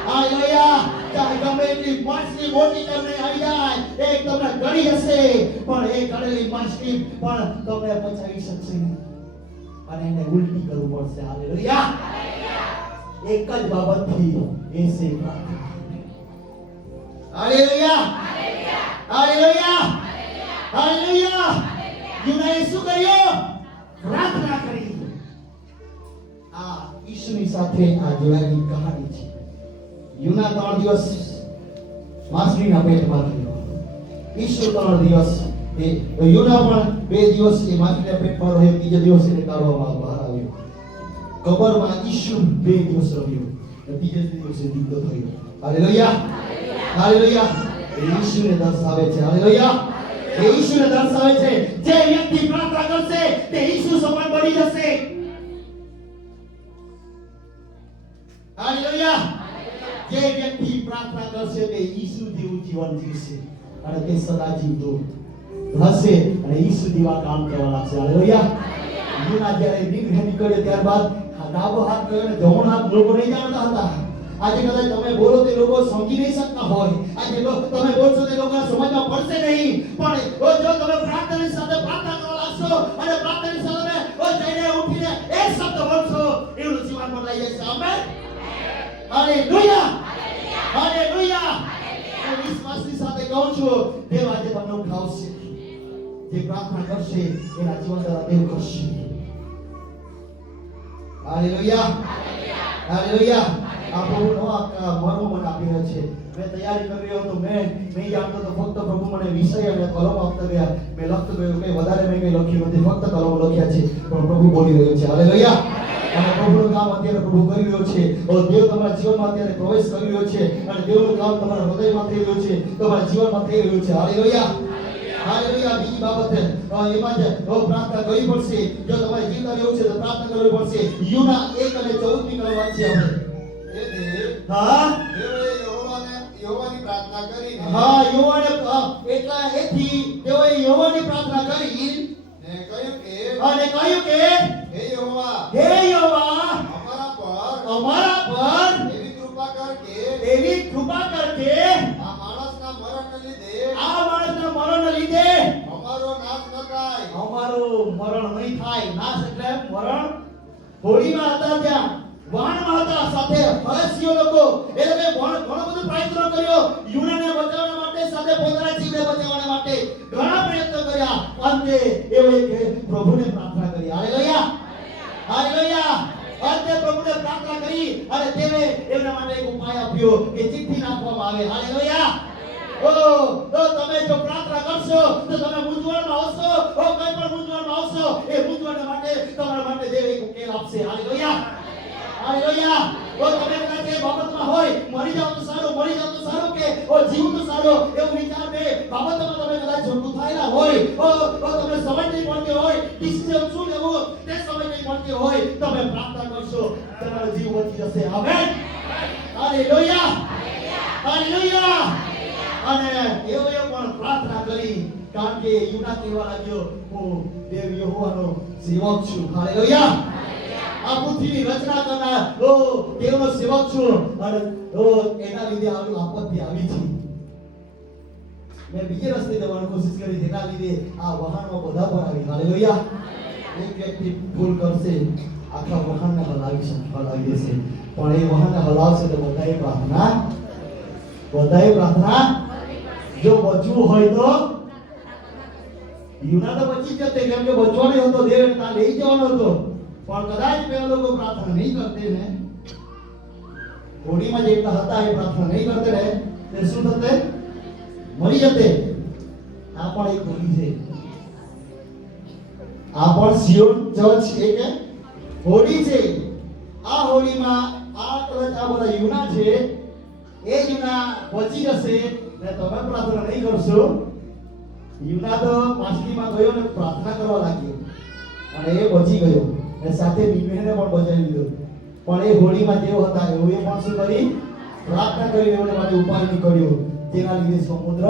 હાલેલુયા ચાહે ગમે એટલી માછલી મોટી તમને આવી જાય એ તમને ગળી હશે પણ એ ગળેલી માછલી પણ તમને પચાવી શકશે નહીં અને એને ઉલટી કરવું પડશે હાલેલુયા એક જ બાબતથી એ છે હાલેલુયા હાલેલુયા હાલેલુયા યુનાએ શું કર્યું પ્રાર્થના કરી આ ઈસુની સાથે આ જોડાયેલી કહાની છે યુના 3 દિવસ માછલીના પેટમાં રહ્યો ઈસુ 3 દિવસ યુના પણ 2 દિવસ એ માછલીના પેટમાં રહ્યો ત્રીજા દિવસે એને કાઢવામાં બહાર આવ્યો કબરમાં ઈસુ 2 દિવસ રહ્યો અને ત્રીજા દિવસે જીવતો થયો હાલેલુયા હાલેલુયા એ ઈસુને દર્શાવે છે હાલેલુયા એ ઈસુને દર્શાવે છે જે વ્યક્તિ પ્રાર્થના કરશે તે ઈસુ સમાન બની જશે હાલેલુયા જે વ્યક્તિ પ્રાર્થના કરશે તે ઈસુ જેવું જીવન જીવશે અને તે સદા જીવતો હશે અને ઈસુ જેવા કામ કરવા લાગશે હાલેલુયા યુના જ્યારે નીકળ્યો ત્યારબાદ આ ડાબો હાથ કયો ને જમણો હાથ લોકો નહીં જાણતા હતા. આજે કદાચ તમે બોલો તે લોકો સમજી નહીં શકતા હોય. આજે તમે બોલશો તે લોકો સમજમાં પડશે નહીં. પણ જો તમે પ્રાર્થનાની સાથે પ્રાર્થના કરવા લાગશો અને પ્રાર્થનાની સાથે જઈને ઉઠીને એક શબ્દ બોલશો, એવું જીવનમાં લઈ જશે. આમેન. હાલેલુયા. હાલેલુયા. હું વિશ્વાસની સાથે કહું છું, દેવ આજે તમને ઉઠાવશે. જે પ્રાર્થના કરશે એના જીવન દ્વારા દેવ કરશે. હાલેલુયા. હાલેલુયા. આ પ્રભુનો આ મર્મ મને આપી રહ્યો છે. મેં તૈયારી કરી રહ્યો હતો. મેં નહીં જાણતો તો ફક્ત પ્રભુ મને વિષય અને કલમ આપતા ગયા. મેં લખતું ગયું કે વધારે મેં કંઈ લખ્યું નથી, ફક્ત કલમો લખ્યા છે. પણ પ્રભુ બોલી રહ્યો છે. હાલેલુયા. અને પ્રભુનું કામ અત્યારે પ્રભુ કરી રહ્યો છે. દેવ તમારા જીવનમાં અત્યારે પ્રવેશ કરી રહ્યો છે અને દેવનું કામ તમારા હૃદયમાં થઈ રહ્યું છે, તમારા જીવનમાં થઈ રહ્યું છે. હાલેલુયા. હાલેલુયા. બીજી બાબત એમાં જ પ્રાર્થના કરવી પડશે. જો તમારે જીવતા રહેવું છે તો પ્રાર્થના કરવી પડશે. યુના 1 અને 14 ની વાત છે આપણે. હા, તેઓએ યહોવાની પ્રાર્થના કરીને હા, યહોવાને એટલા એથી તેઓએ યહોવાની પ્રાર્થના કરી ને કહ્યું કે હે યહોવા, અમારા પર એવી કૃપા કર કે આ માણસના મરણને લીધે અમારો નાશ ન થાય. અમારું મરણ નહીં થાય. નાશ એટલે મરણ. હોળીમાં હતા ત્યાં, વાણમાં હતા સાથે ફરસ્તીઓ લોકો, એ લોકોએ ઘણો બધો પ્રયત્ન કર્યો યુનાને બચાવવા માટે, સાથે પોતાના જીવને બચાવવા માટે ઘણા પ્રયત્નો કર્યા. અંતે એઓએ પ્રભુને પ્રાર્થના કરી. હાલેલુયા. હાલેલુયા. અંતે પ્રભુને પ્રાર્થના કરી અને તેને એમના માટે એક ઉપાય આપ્યો કે ચિઠ્ઠી નાખવામાં આવે. હાલેલુયા. તો તમે જો પ્રાર્થના કરશો તો તમે મૂંઝવણમાં આવશો. કંઈ પણ મૂંઝવણમાં આવશો, એ મૂંઝવણ માટે તમારા માટે દેવ એક ઉકેલ આપશે. હાલેલુયા. હાલેલુયા. તમે કદાચ એ બાબતમાં હોય, મરી જાવ તો સારું કે જીવ તો સારો, એવું વિચાર બે બાબતમાં તમે કદાચ ગુંથાયેલા હોય, તમને સમજ નહીં પડતી હોય, ડિસિઝન શું લેવું તે સમજ નહીં પડતી હોય, તમે પ્રાર્થના કરશો, તમારો જીવ બચી જશે. આમેન. હાલેલુયા. હાલેલુયા. અને એઓએ પણ પ્રાર્થના કરી, કારણ કે યુના કહેવા લાગ્યો, હું દેવ યહોવાનો સેવક છું. હાલેલુયા. આ પૃથ્વીની રચના કરનાર દેવનો સેવક છું અને એના લીધે આવી આપત્તિ આવી છે. મેં બીજે રસ્તે જવાની કોશિશ કરી, તેના લીધે આ વાહનમાં બધા પર આવી. હાલેલુયા. એક વ્યક્તિ ભૂલ કરશે, આખા વાહનને હલાવી દેશે. પણ એ વાહનને હલાવશે તો બધાએ પ્રાર્થના જો બચવું હોય તો યુના તો બચી જતે, કેમ કે બચવાનો હતો, દેવ ત્યાં લઈ જવાનો હતો. પણ કદાચ પેલા લોકો પ્રાર્થના નહીં કરતે ને, હોડીમાં જેટલા હતા એ પ્રાર્થના નહીં કરતે ને, તે શું થતે? મરી જતે. આ પણ એક હોડી છે. આ પણ સિયોન ચર્ચ એક હોડી છે. આ હોડીમાં આ બધા યુના છે. એ યુના બચી જશે ને તમે પ્રાર્થના નહીં કરશો. યુના તો માછલીમાં ગયો ને પ્રાર્થના કરવા લાગ્યો અને એ બચી ગયો. સાથે બીબીને પણ બચાવી લીધો. પણ એ હોડીમાં જેવો હતા એઓએ પણ શું કરી? પ્રાર્થના કરીને એમને માટે ઉપાય નીકળ્યો. તેના લીધે સમુદ્ર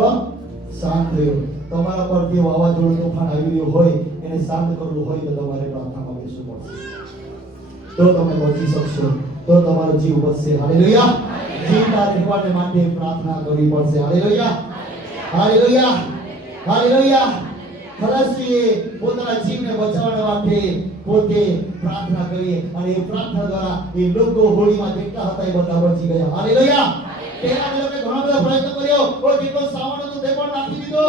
શાંત થયો. તમારા પર જે વાવાઝોડું તોફાન આવી રહ્યું હોય એને શાંત કરવું હોય તો તમારે પ્રાર્થનામાં બેસવું પડશે. તો તમે બચી શકશો, તો તમારો જીવ બચશે. હાલેલુયા. જીવતા રહેવાને માટે પ્રાર્થના કરવી પડશે. હાલેલુયા. હાલેલુયા. હાલેલુયા. ફરસ્તીએ પોતાના જીવને બચાવવા માટે પોતે પ્રાર્થના કરી અને એ પ્રાર્થના દ્વારા એ લોકો હોળીમાં જેટલા હતા એ બધા બચી ગયા. હાલેલુયા. તેના લોકોએ ઘણો બધો પ્રયત્ન કર્યો. જેટલો સામાન હતો તે પણ નાખી દીધો.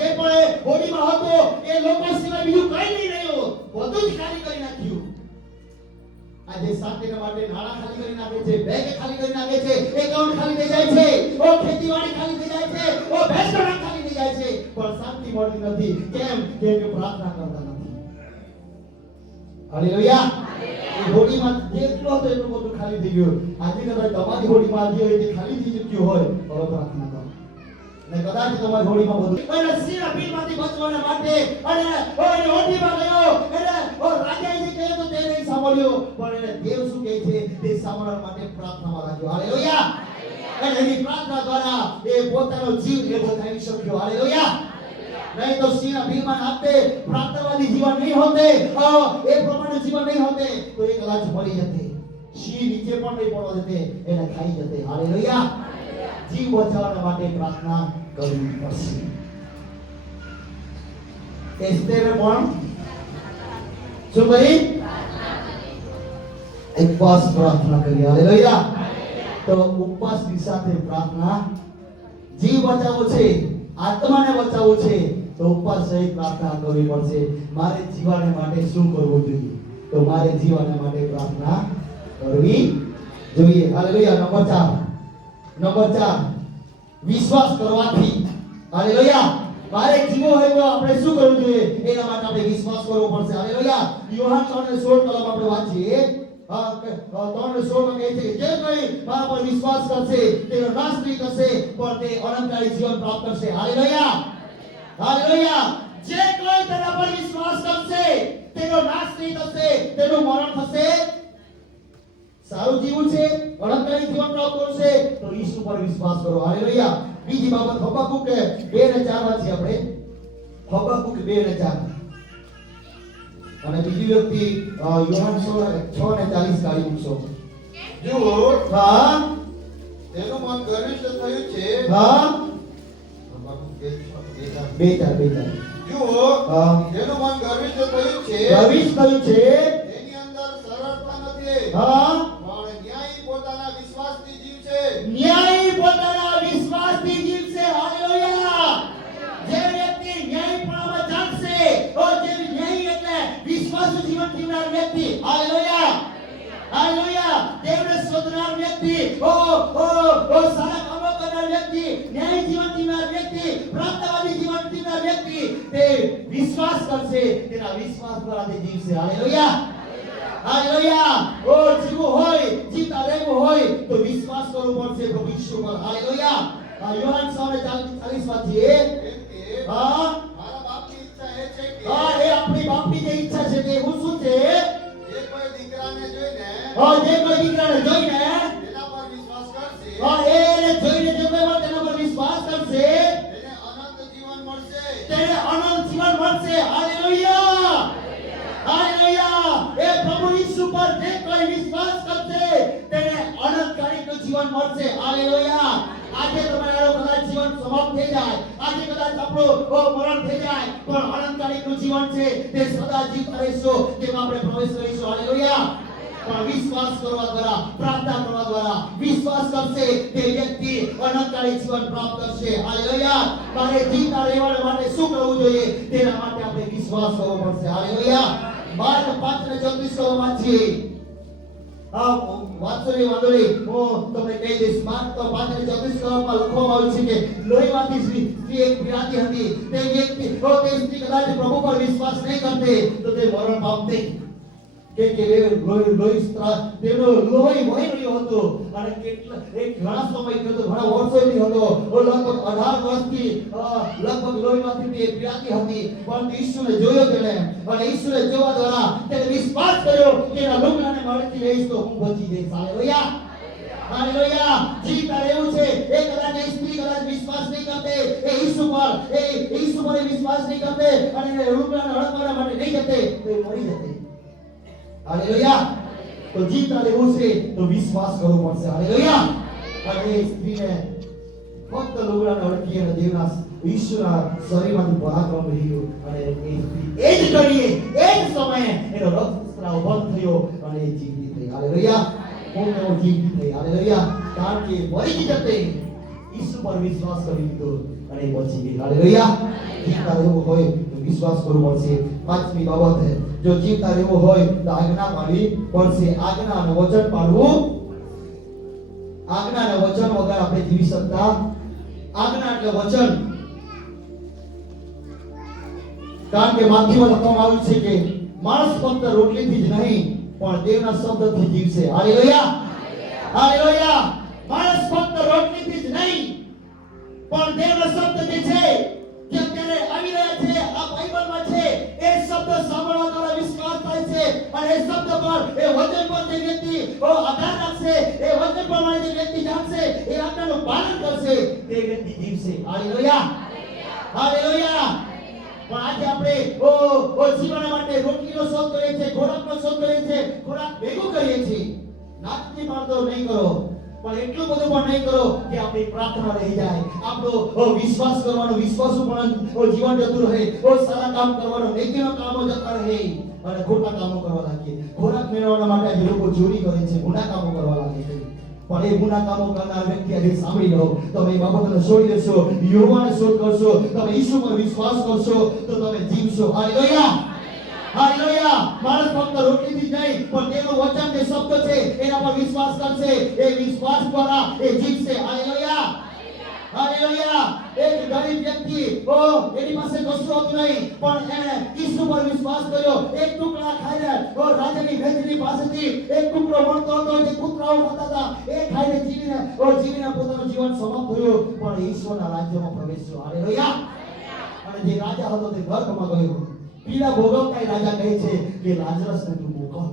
જે પણ એ હોળીમાં હતો એ લોકો સિવાય બીજું કંઈ નહીં રહ્યું, બધું જ ખાલી કરી નાખ્યું. આજે શાંતિના માટે નાણાં ખાલી કરી નાખે છે, બેંક ખાલી કરી નાખે છે, એકાઉન્ટ ખાલી થઈ જાય છે, ખેતીવાડી ખાલી થઈ જાય છે, ભેંસોડા ખાલી થઈ જાય છે, પણ શાંતિ મળતી નથી. કેમ? કેમ કે પ્રાર્થના કરતા નથી. હાલેલુયા. એ હોડીમાં જેટલો હતો એટલું બધું ખાલી થઈ ગયું. આજે કદાચ તમારી હોડીમાં જે હોય તે ખાલી થઈ ચૂક્યું હોય, હવે પ્રાર્થના કરો. ને કદાચ તમારી હોડીમાં બધું અને સિંહના બીલમાંથી બચવાના માટે અને હોડીમાં ગયો અને રાજાએ જે કહ્યું તો તે નહીં સાંભળ્યો, પણ એને દેવ શું કહે છે તે સાંભળવા માટે પ્રાર્થનામાં લાગ્યો. હાલેલુયા. અને એની પ્રાર્થના દ્વારા એ પોતાનો જીવ એ બચાવી શક્યો. હાલેલુયા. नहीं तो सिंह अभिमान आपते प्रार्थनावादी जीवन नहीं होते, एक प्रमाण जीवन नहीं होते तो एक कदाच मरी जते, સિંહ નીચે પણ નહીં પડવા દેતે, એને ખાઈ જતે. હાલેલુયા. જીવ બચાવવા માટે પ્રાર્થના કરવી પડશે. એસ્તેરે પણ શું કરી? ઉપવાસ પ્રાર્થના કરી. હાલેલુયા. તો ઉપવાસની સાથે પ્રાર્થના, જીવ બચાવવો છે, આત્માને બચાવવો છે તો ઉપવાસ સહિત પ્રાર્થના કરવી પડશે. મારે જીવાને માટે શું કરવું જોઈએ? તો મારે જીવાને માટે પ્રાર્થના કરવી જોઈએ. હાલેલુયા. નંબર 4 વિશ્વાસ કરવાથી. હાલેલુયા. મારે જીવો હોય તો આપણે શું કરવું જોઈએ? એના માટે આપણે વિશ્વાસ કરવો પડશે. હાલેલુયા. યોહાન 3:16 કલમ આપણે વાંચીએ. 3:16 માં કહે છે કે જે કોઈ મારા પર વિશ્વાસ કરશે તેનો નાશ નહીં થશે પણ તે અનંતકાળી જીવન પ્રાપ્ત કરશે. હાલેલુયા. હાલેલુયા. જે કોઈ તેના પર વિશ્વાસ કરશે તેનો નાશ નહીં થશે, તેનું મરણ થશે. સારું જીવવું છે, અનંતકાળી જીવન પ્રાપ્ત કરશે તો ઈસુ પર વિશ્વાસ કરો. હાલેલુયા. બીજી બાબત હબક્કુક 2:4 વાંચીએ આપણે. હબક્કુક 2:4 અને બીજી વ્યક્તિ યોહાન 6:40 કાઢી મૂકશો. જુઓ, હા, તેનું મન ગર્વિષ્ઠ થયું છે. હા, બે 2:4 જુઓ, હા, તેનું મન ગર્વિષ્ઠ થયું છે. ગર્વિષ્ઠ થયું છે. તેની અંદર સરળતા નથી, હા, પણ ન્યાયી પોતાના વિશ્વાસથી જીવશે. ન્યાયી પોતાના વિશ્વાસથી જીવશે. હાલેલુયા. જે વ્યક્તિ ન્યાયીપણામાં ચાલશે, જે ન્યાયી એટલે વિશ્વાસુ જીવન જીવનાર વ્યક્તિ. હાલેલુયા. હાલેલુયા. દેવને શોધનાર વ્યક્તિ, સારા કામો કરનાર વ્યક્તિ, ન્યાયી જીવન જીવનાર વ્યક્તિ, પ્રાપ્તવાદી જીવન જીવનાર વ્યક્તિ તે વિશ્વાસ કરશે, તેના વિશ્વાસ દ્વારા તે જીવશે. હાલેલુયા. હાલેલુયા. જીવવું હોય, જીવતા રહેવું હોય તો વિશ્વાસ કરવો પડશે પ્રભુ ઈસુ પર. હાલેલુયા. યોહાન 6:40 વાંચીએ. કેમ કે હા, મારા બાપની ઈચ્છા એ છે કે એ આપણી બાપની જે ઈચ્છા છે તે હું શું છે? જે કોઈ દીકરાને જોઈને જે કોઈ દીકરાને જોઈને તેના પર વિશ્વાસ કરશે, એને જોઈને જે કોઈ પણ તેના પર વિશ્વાસ કરશે તેને અનંત જીવન મળશે. તેને અનંત જીવન મળશે. હાલેલુયા. હાલેલુયા. એ પ્રભુ ઈસુ પર જે કોઈ વિશ્વાસ કરશે તેને અનંતકાળીનું જીવન મળશે. હાલેલુયા. આજે તમારું કદાચ જીવન સમાપ્ત થઈ જાય, આજે કદાચ આપણું મરણ થઈ જાય પણ અનંતકાળીનું જીવન છે તે સદા જીવતા રહીશું, તેમાં આપણે પ્રવેશ કરીશું. હાલેલુયા. પણ વિશ્વાસ કરવા દ્વારા, પ્રાર્થના કરવા દ્વારા વિશ્વાસ કરશે તે વ્યક્તિ અનંતકાળી જીવન પ્રાપ્ત કરશે. હાલેલુયા. મારે જીવતા રહેવા માટે શું કરવું જોઈએ? તેના માટે આપણે વિશ્વાસ કરવો પડશે. હાલેલુયા. માર્ક 5:34 વાંચીએ. વાંચોની વાંધોની હું તમને કહી દઈશ. માર્ક 5:34 માં લખવામાં આવ્યું છે કે લોહીમાંથી સ્ત્રી એક પીડાતી હતી. તે વ્યક્તિ તે સ્ત્રી કદાચ પ્રભુ પર વિશ્વાસ નહીં કરતે તો તે મરણ પામતી. કે લોહી તેનો લોહી વહી રહ્યો હતો અને ઘણા સમય હતો, ઘણા વર્ષોથી હતો, લગભગ 18 વર્ષથી લગભગ લોહીમાંથી તે પીડાતી હતી. પરંતુ ઈસુને જોયો તેણે અને ઈસુને જોવા દ્વારા તેને વિશ્વાસ કર્યો કે એના લુગડાને મળતી રહીશ તો હું બચી જઈશ. હાલેલુયા. હાલેલુયા. જીવતા રહેવું છે. એ કદાચ એ સ્ત્રી કદાચ વિશ્વાસ નહીં કરતે એ ઈસુ પર વિશ્વાસ નહીં કરતે અને લુગડાને હડકવા માટે નહીં જતે તો એ મરી જતે. હાલેલુયા. તો જીવતા રહેવું છે તો વિશ્વાસ કરવો પડશે. હાલેલુયા. અને એ સ્ત્રીને ફક્ત લુગડાને હડકી અને દેવના ઈશ્વરના શરીરમાંથી પરાક્રમ રહ્યું અને એ સ્ત્રી એ જ ઘડીએ એ જ સમયે એનો રક્તસ્રાવ બંધ થયો અને એ જીવતી થઈ. હાલેલુયા. હું જીવતી થઈ. હાલેલુયા. કારણ કે મરી જતે ઈસુ પર વિશ્વાસ કરી દીધો અને એ બચી ગઈ. હાલેલુયા. જીવતા રહેવું હોય તો વિશ્વાસ કરવો પડશે. પાંચમી બાબત છે, જો જીવતા રહેવું હોય તો આજ્ઞા પાળવી પડશે. આજ્ઞા અને વચન પાળવું. આજ્ઞા અને વચન વગર આપણે જીવી શકતા. આજ્ઞા એટલે વચન. કારણ કે માથીમાં લખવામાં આવ્યું છે કે માણસ ફક્ત રોટલીથી જ નહીં પણ દેવના શબ્દથી જીવશે. હાલેલુયા. હાલેલુયા. માણસ ફક્ત રોટલીથી જ નહીં પણ દેવનો શબ્દ જે છે જે અત્યારે આવી રહ્યા છે આ બાઇબલમાં છે એ શબ્દ સાંભળવા દ્વારા વિશ્વાસ થાય છે અને એ શબ્દ પર એ વચન પર જે વ્યક્તિ આધાર રાખશે, એ વચન પ્રમાણે જે વ્યક્તિ ચાલશે, એ આજ્ઞાનું પાલન કરશે તે વ્યક્તિ જીવશે. હાલેલુયા. હાલેલુયા. પણ આજે આપણે જીવન માટે રોટલીનો શોધ કરીએ છીએ, ખોરાકનો શોધ કરીએ છીએ, ખોરાક ભેગું કરીએ છીએ. નાચની મારતો નહીં કરો, પણ એટલું બધું પણ નહીં કરો કે આપણી પ્રાર્થના રહી જાય, આપણો વિશ્વાસ કરવાનો વિશ્વાસુ પણ જીવન જતું રહે, સારા કામ કરવાનો નેકીના કામો જતા રહે અને ખોટા કામો કરવા લાગીએ. ખોરાક મેળવવા માટે આજે લોકો ચોરી કરે છે, ગુના કામો કરવા લાગે છે. પણ એ ગુના કામો કરનાર વ્યક્તિ આજે સાંભળી લો, તમે એ બાબતને છોડી દેશો, યહોવાને શોધ કરશો, તમે ઈસુ પર વિશ્વાસ કરશો તો તમે જીવશો. Hallelujah, hallelujah. માણસ ફક્ત રોટલીથી નહીં પણ તેનું વચન જે શબ્દ છે એના પર વિશ્વાસ કરશે, એ વિશ્વાસ દ્વારા એ જીવશે. Hallelujah, hallelujah. એક ગરીબ વ્યક્તિ એની પાસે કશું હતું નહીં, પણ એને ઈસુ પર વિશ્વાસ કર્યો. એક ટુકડા ખાઈને રાજાની ભેંસની પાસેથી એક ટુકડો મળતો હતો જે કૂતરાઓ ખાતા હતા, એ ખાઈને જીવીને પોતાનું જીવન સમાપ્ત થયું, પણ ઈશ્વરના રાજ્યમાં પ્રવેશ્યો. હાલેલુયા. અને જે રાજા હતો તે ઘરમાં ગયો. પીડા ભોગવતા રાજા કહે છે કે લાજરસને તું મોકલ.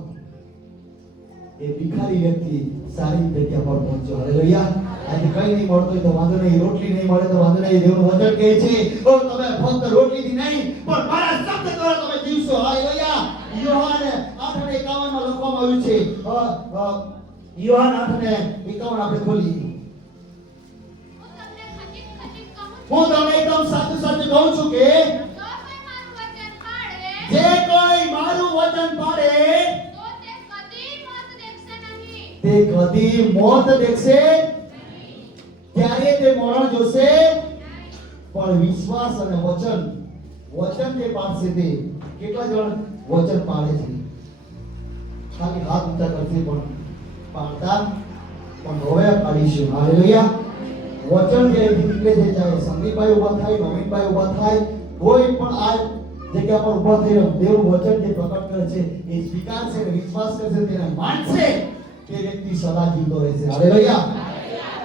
એ ભિખારી વ્યક્તિ સારી જગ્યા પર પહોંચ્યો. હાલેલુયા. આજે કઈ નહીં મળતો તો વાંધો નહીં, રોટલી નહીં મળે તો વાંધો નહીં. દેવનું વચન કહે છે તમે ફક્ત રોટલીથી નહીં પણ મારા શબ્દ દ્વારા તમે જીવશો. હાલેલુયા. યોહાન 8:51 માં લખવામાં આવ્યું છે. યોહાન 8:51 આપણે ખોલી. હું તમને એકદમ સાચું સાચું કહું છું કે જે કોઈ મારું વચન પાડે તે કદી મોત દેખશે ત્યારે તે મરણ જોશે, પણ વિશ્વાસ અને વચન જે પાડશે તે. કેટલા જણ વચન પાડે છે? ખાલી હાથ ઊંચા કરશે પણ પાડતા પણ હવે પાડીશું. હાલેલુયા. વચન જે નીકળે છે, ચાહે સંદીપભાઈ ઉભા થાય, નવીનભાઈ ઉભા થાય, કોઈ પણ આ જગ્યા પર ઉભા થઈને દેવનું વચન જે પ્રકટ કરે છે એ સ્વીકારશે અને વિશ્વાસ કરશે, તેને માનશે, તે વ્યક્તિ સદા જીવતો રહેશે. હાલેલુયા.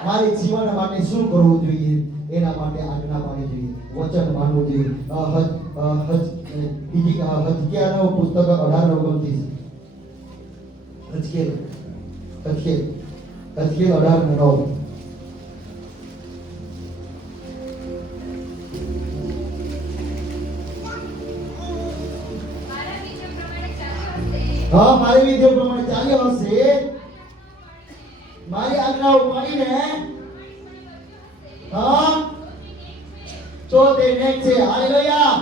મારે જીવન માટે શું કરવું જોઈએ? એના માટે આજ્ઞા પાડવી જોઈએ, વચન માનવું જોઈએ. હજકિયાનો પુસ્તક 18:29. હજકિયલ 18:9. હા, મારી વિધિઓ પ્રમાણે ચાલ્યો હશે, મારી આજ્ઞાઓ પાડીને તો તે નેક છે. હાલેલુયા.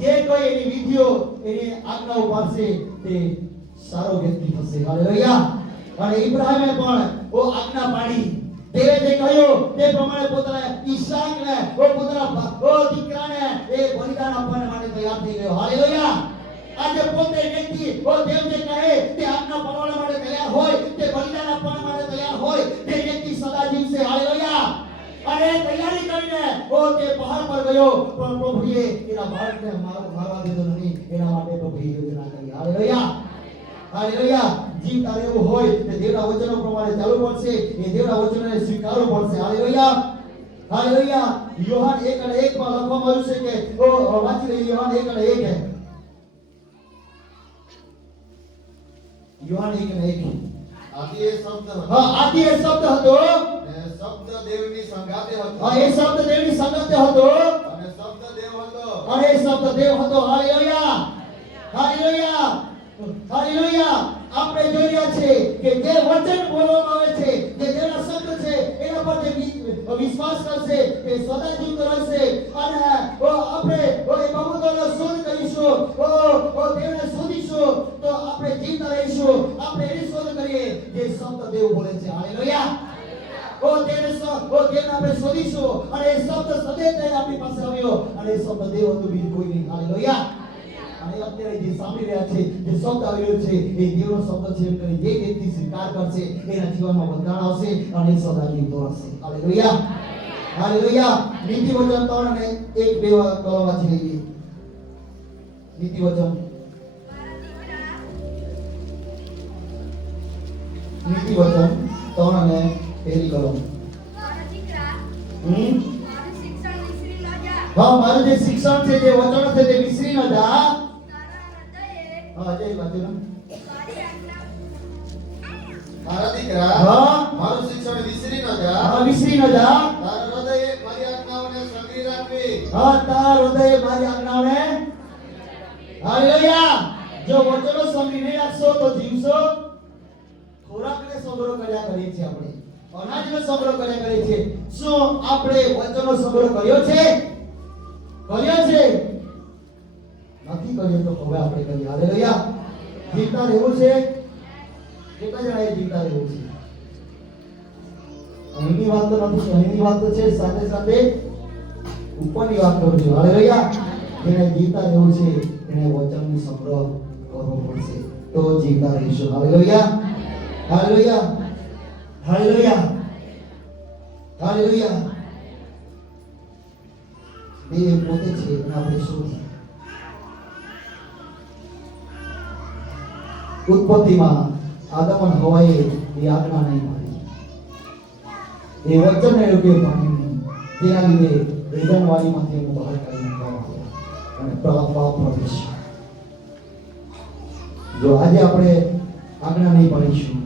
જે કોઈ એની વિધિઓ એની આજ્ઞાઓ પાડશે તે સારો વ્યક્તિ થશે. હાલેલુયા. અને ઇબ્રાહીમે પણ આજ્ઞા પાડી, તેણે જે કહ્યું તે પ્રમાણે પોતાના ઈસાકને પોતાના દીકરાને એ બલિદાન આપવા માટે તૈયાર થઈ ગયો. હાલેલુયા. આજે પોતે વ્યક્તિ દેવ જે કહે તે આજ્ઞા પાળવા માટે તૈયાર હોય, તે બલિદાન આપવા માટે તૈયાર હોય, તે વ્યક્તિ સદા જીવશે. હાલેલુયા. અને તૈયારી કરીને તે પહાડ પર ગયો, પણ પ્રભુએ એના બાળકને મારવા દીધો નહીં. એના માટે પ્રભુએ યોજના કરી. Hallelujah, hallelujah. જીવતા રહેવું હોય તે દેવના વચનો પ્રમાણે ચાલવું પડશે, એ દેવના વચનોને સ્વીકારવું પડશે. Hallelujah, hallelujah. યોહાન 1:1 માં લખવામાં આવ્યું છે કે વાંચી લઈએ. યોહાન 1:1. યોહાન 1:1. આદિ એ શબ્દ હતો. હા, આદિ એ શબ્દ હતો. અને શબ્દ દેવની સંગાતે હતો. હા, એ શબ્દ દેવની સંગાતે હતો. અને શબ્દ દેવ હતો. અને એ શબ્દ દેવ હતો. Hallelujah, hallelujah, hallelujah. આપણે જોઈ રહ્યા છે કે જે વચન બોલવામાં આવે છે, જે દેવના શબ્દ છે, એના પર જે વિશ્વાસ કરશે તે સદા જીવતો રહેશે. અને આપણે એ બાબતોનો શોધ કરીશું, દેવને શોધીશું તો આપણે જીવતા રહીશું. આપણે એની શોધ કરીએ જે શબ્દ દેવ બોલે છે. હાલેલુયા. દેવને આપણે શોધીશું અને એ શબ્દ સદૈવ આપણી પાસે આવ્યો અને એ શબ્દ દેવ હતો, બીજું કોઈ નહીં. હાલેલુયા. અને અત્યારે જે સાંભળી રહ્યા છે, જે શબ્દ આવ્યો છે એ દેવનો શબ્દ છે એમ કરી જે વ્યક્તિ સ્વીકાર કરશે એના જીવનમાં બંધાણ આવશે અને એ સદા જીવતો રહેશે. Hallelujah, hallelujah. નીતિ વચન 3 અને 1-2 કલમ વાંચી લઈએ. નીતિ વચન, નીતિ વચન 3 અને 1 કલમ. હા, મારું જે શિક્ષણ છે, જે વચન છે તે વિસરી ન જા. હા, જય વાંચો. મારા દીકરા, હા, મારું શિક્ષણ વિસરી ન જા. હા, વિસરી ન જા. તારા હૃદયે મારી આજ્ઞાઓને સંગ્રહી રાખવી. હા, તારા હૃદય મારી આજ્ઞાઓને હાલેલુયા. જો વચનો સમજી નહીં રાખશો તો જીવશો. ખોરાકને સંગ્રહ કર્યા કરીએ છીએ આપણે, અનાજનો સંગ્રહ કર્યા કરીએ છીએ. શું આપણે વચનો સંગ્રહ કર્યો છે? કર્યો છે? નથી કર્યો તો હવે આપણે કરીએ. હાલેલુયા. જીવતા રહેવું છે. કેટલા જણાએ જીવતા રહેવું છે? અહીંની વાત તો નથી, અહીંની વાત તો છે, સાથે સાથે ઉપરની વાત કરું છું. હાલેલુયા. જેને જીવતા રહેવું છે એને વચનનો સંગ્રહ કરવો પડશે, તો જીવતા રહીશું. હાલેલુયા. હાલેલુયા. હાલેલુયા. હાલેલુયા. દેવ પોતે છે અને આપણે શોધીએ. ઉત્પત્તિમાં આદમ અને હવાએ એ આજ્ઞા નહીં પાડી, એ વચનને યોગ્ય પાણી નહીં, જેના લીધે વેદનવાળીમાંથી એમને બહાર કાઢી નાખવામાં આવ્યા અને પાપ પ્રવેશ. જો આજે આપણે આજ્ઞા નહીં પાડીશું,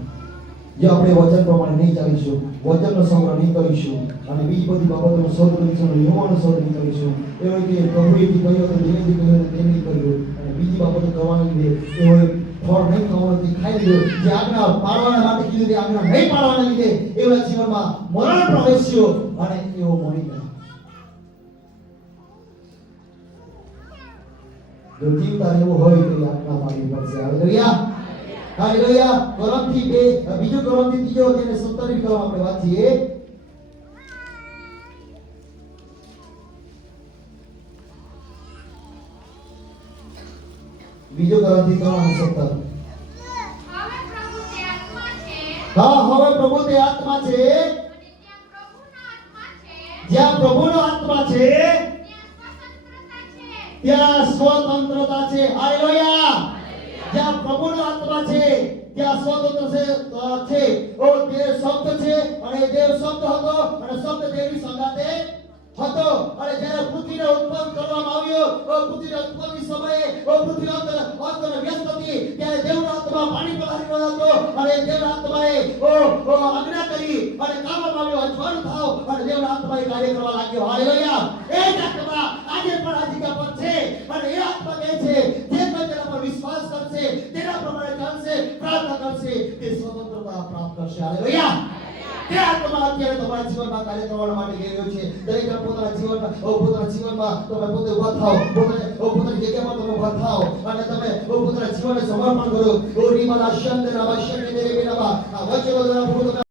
જો આપણે વચન પ્રમાણે નહીં ચાલીશું, વચનનો સંગ્રહ નહીં કરીશું અને બીજી બધી બાબતોનો શોધ કરીશું, નિયમોનો શોધ નહીં કરીશું, એવું કે પ્રભુએ કહ્યું તો ધીરેથી કહ્યું તેમ નહીં કર્યું અને બીજી બાબતો કરવાને લીધે એવો ફળ નહીં ખાવાનું ખાઈ લીધું, જે આજ્ઞા પાળવાના માટે કીધું તે આજ્ઞા નહીં પાળવાના લીધે એવા જીવનમાં મરણ પ્રવેશ્યો અને એવો મરી ગયા. જો જીવતા રહેવું હોય તો આજ્ઞા પાળવી પડશે. હાલેલુયા. હાલેલુયા. કોરિન્થી 2 બીજું કોરિન્થી 3 તેને 17 કલમ આપણે વાંચીએ. બીજું કોરિન્થી 3:17. હા, હવે પ્રભુ તે આત્મા છે, જ્યાં પ્રભુનો આત્મા છે ત્યાં સ્વતંત્રતા છે. હાલેલુયા. જ્યાં પ્રભુનો આત્મા છે ત્યાં સ્વતંત્રતા છે. ઓ દેવ શબ્દ છે અને દેવ શબ્દ હતો અને શબ્દ દેવની સંગાતે હતો. અને જ્યારે પૃથ્વીને ઉત્પન્ન કરવામાં આવ્યો, પૃથ્વીના ઉત્પત્તિ સમયે પૃથ્વી અંતર વ્યસ્ત હતી, ત્યારે દેવનો આત્મા પાણી પલાળી રહ્યો હતો અને દેવના આત્માએ આજ્ઞા કરી અને કામમાં આવ્યો, અજવાળું થાવ, અને દેવના આત્માએ કાર્ય કરવા લાગ્યો. હાલેલુયા. એ જ આત્મા આજે પણ આ જગ્યા પર છે અને એ આત્મા કહે છે જે કોઈ તેના પર વિશ્વાસ કરશે, તેના પ્રમાણે ચાલશે, પ્રાર્થના કરશે, તે સ્વતંત્રતા પ્રાપ્ત કરશે. હાલેલુયા. તે આત્મા અત્યારે તમારા જીવનમાં કાર્ય કરવા માટે જઈ રહ્યો છે. દરેક પોતાના જીવનમાં તમે પોતે ઉભા થાઓ, પોતાની જગ્યામાં તમે ઉભા થાઓ અને તમે પોતાના જીવનને સમર્પણ કરો. આ વચનો દ્વારા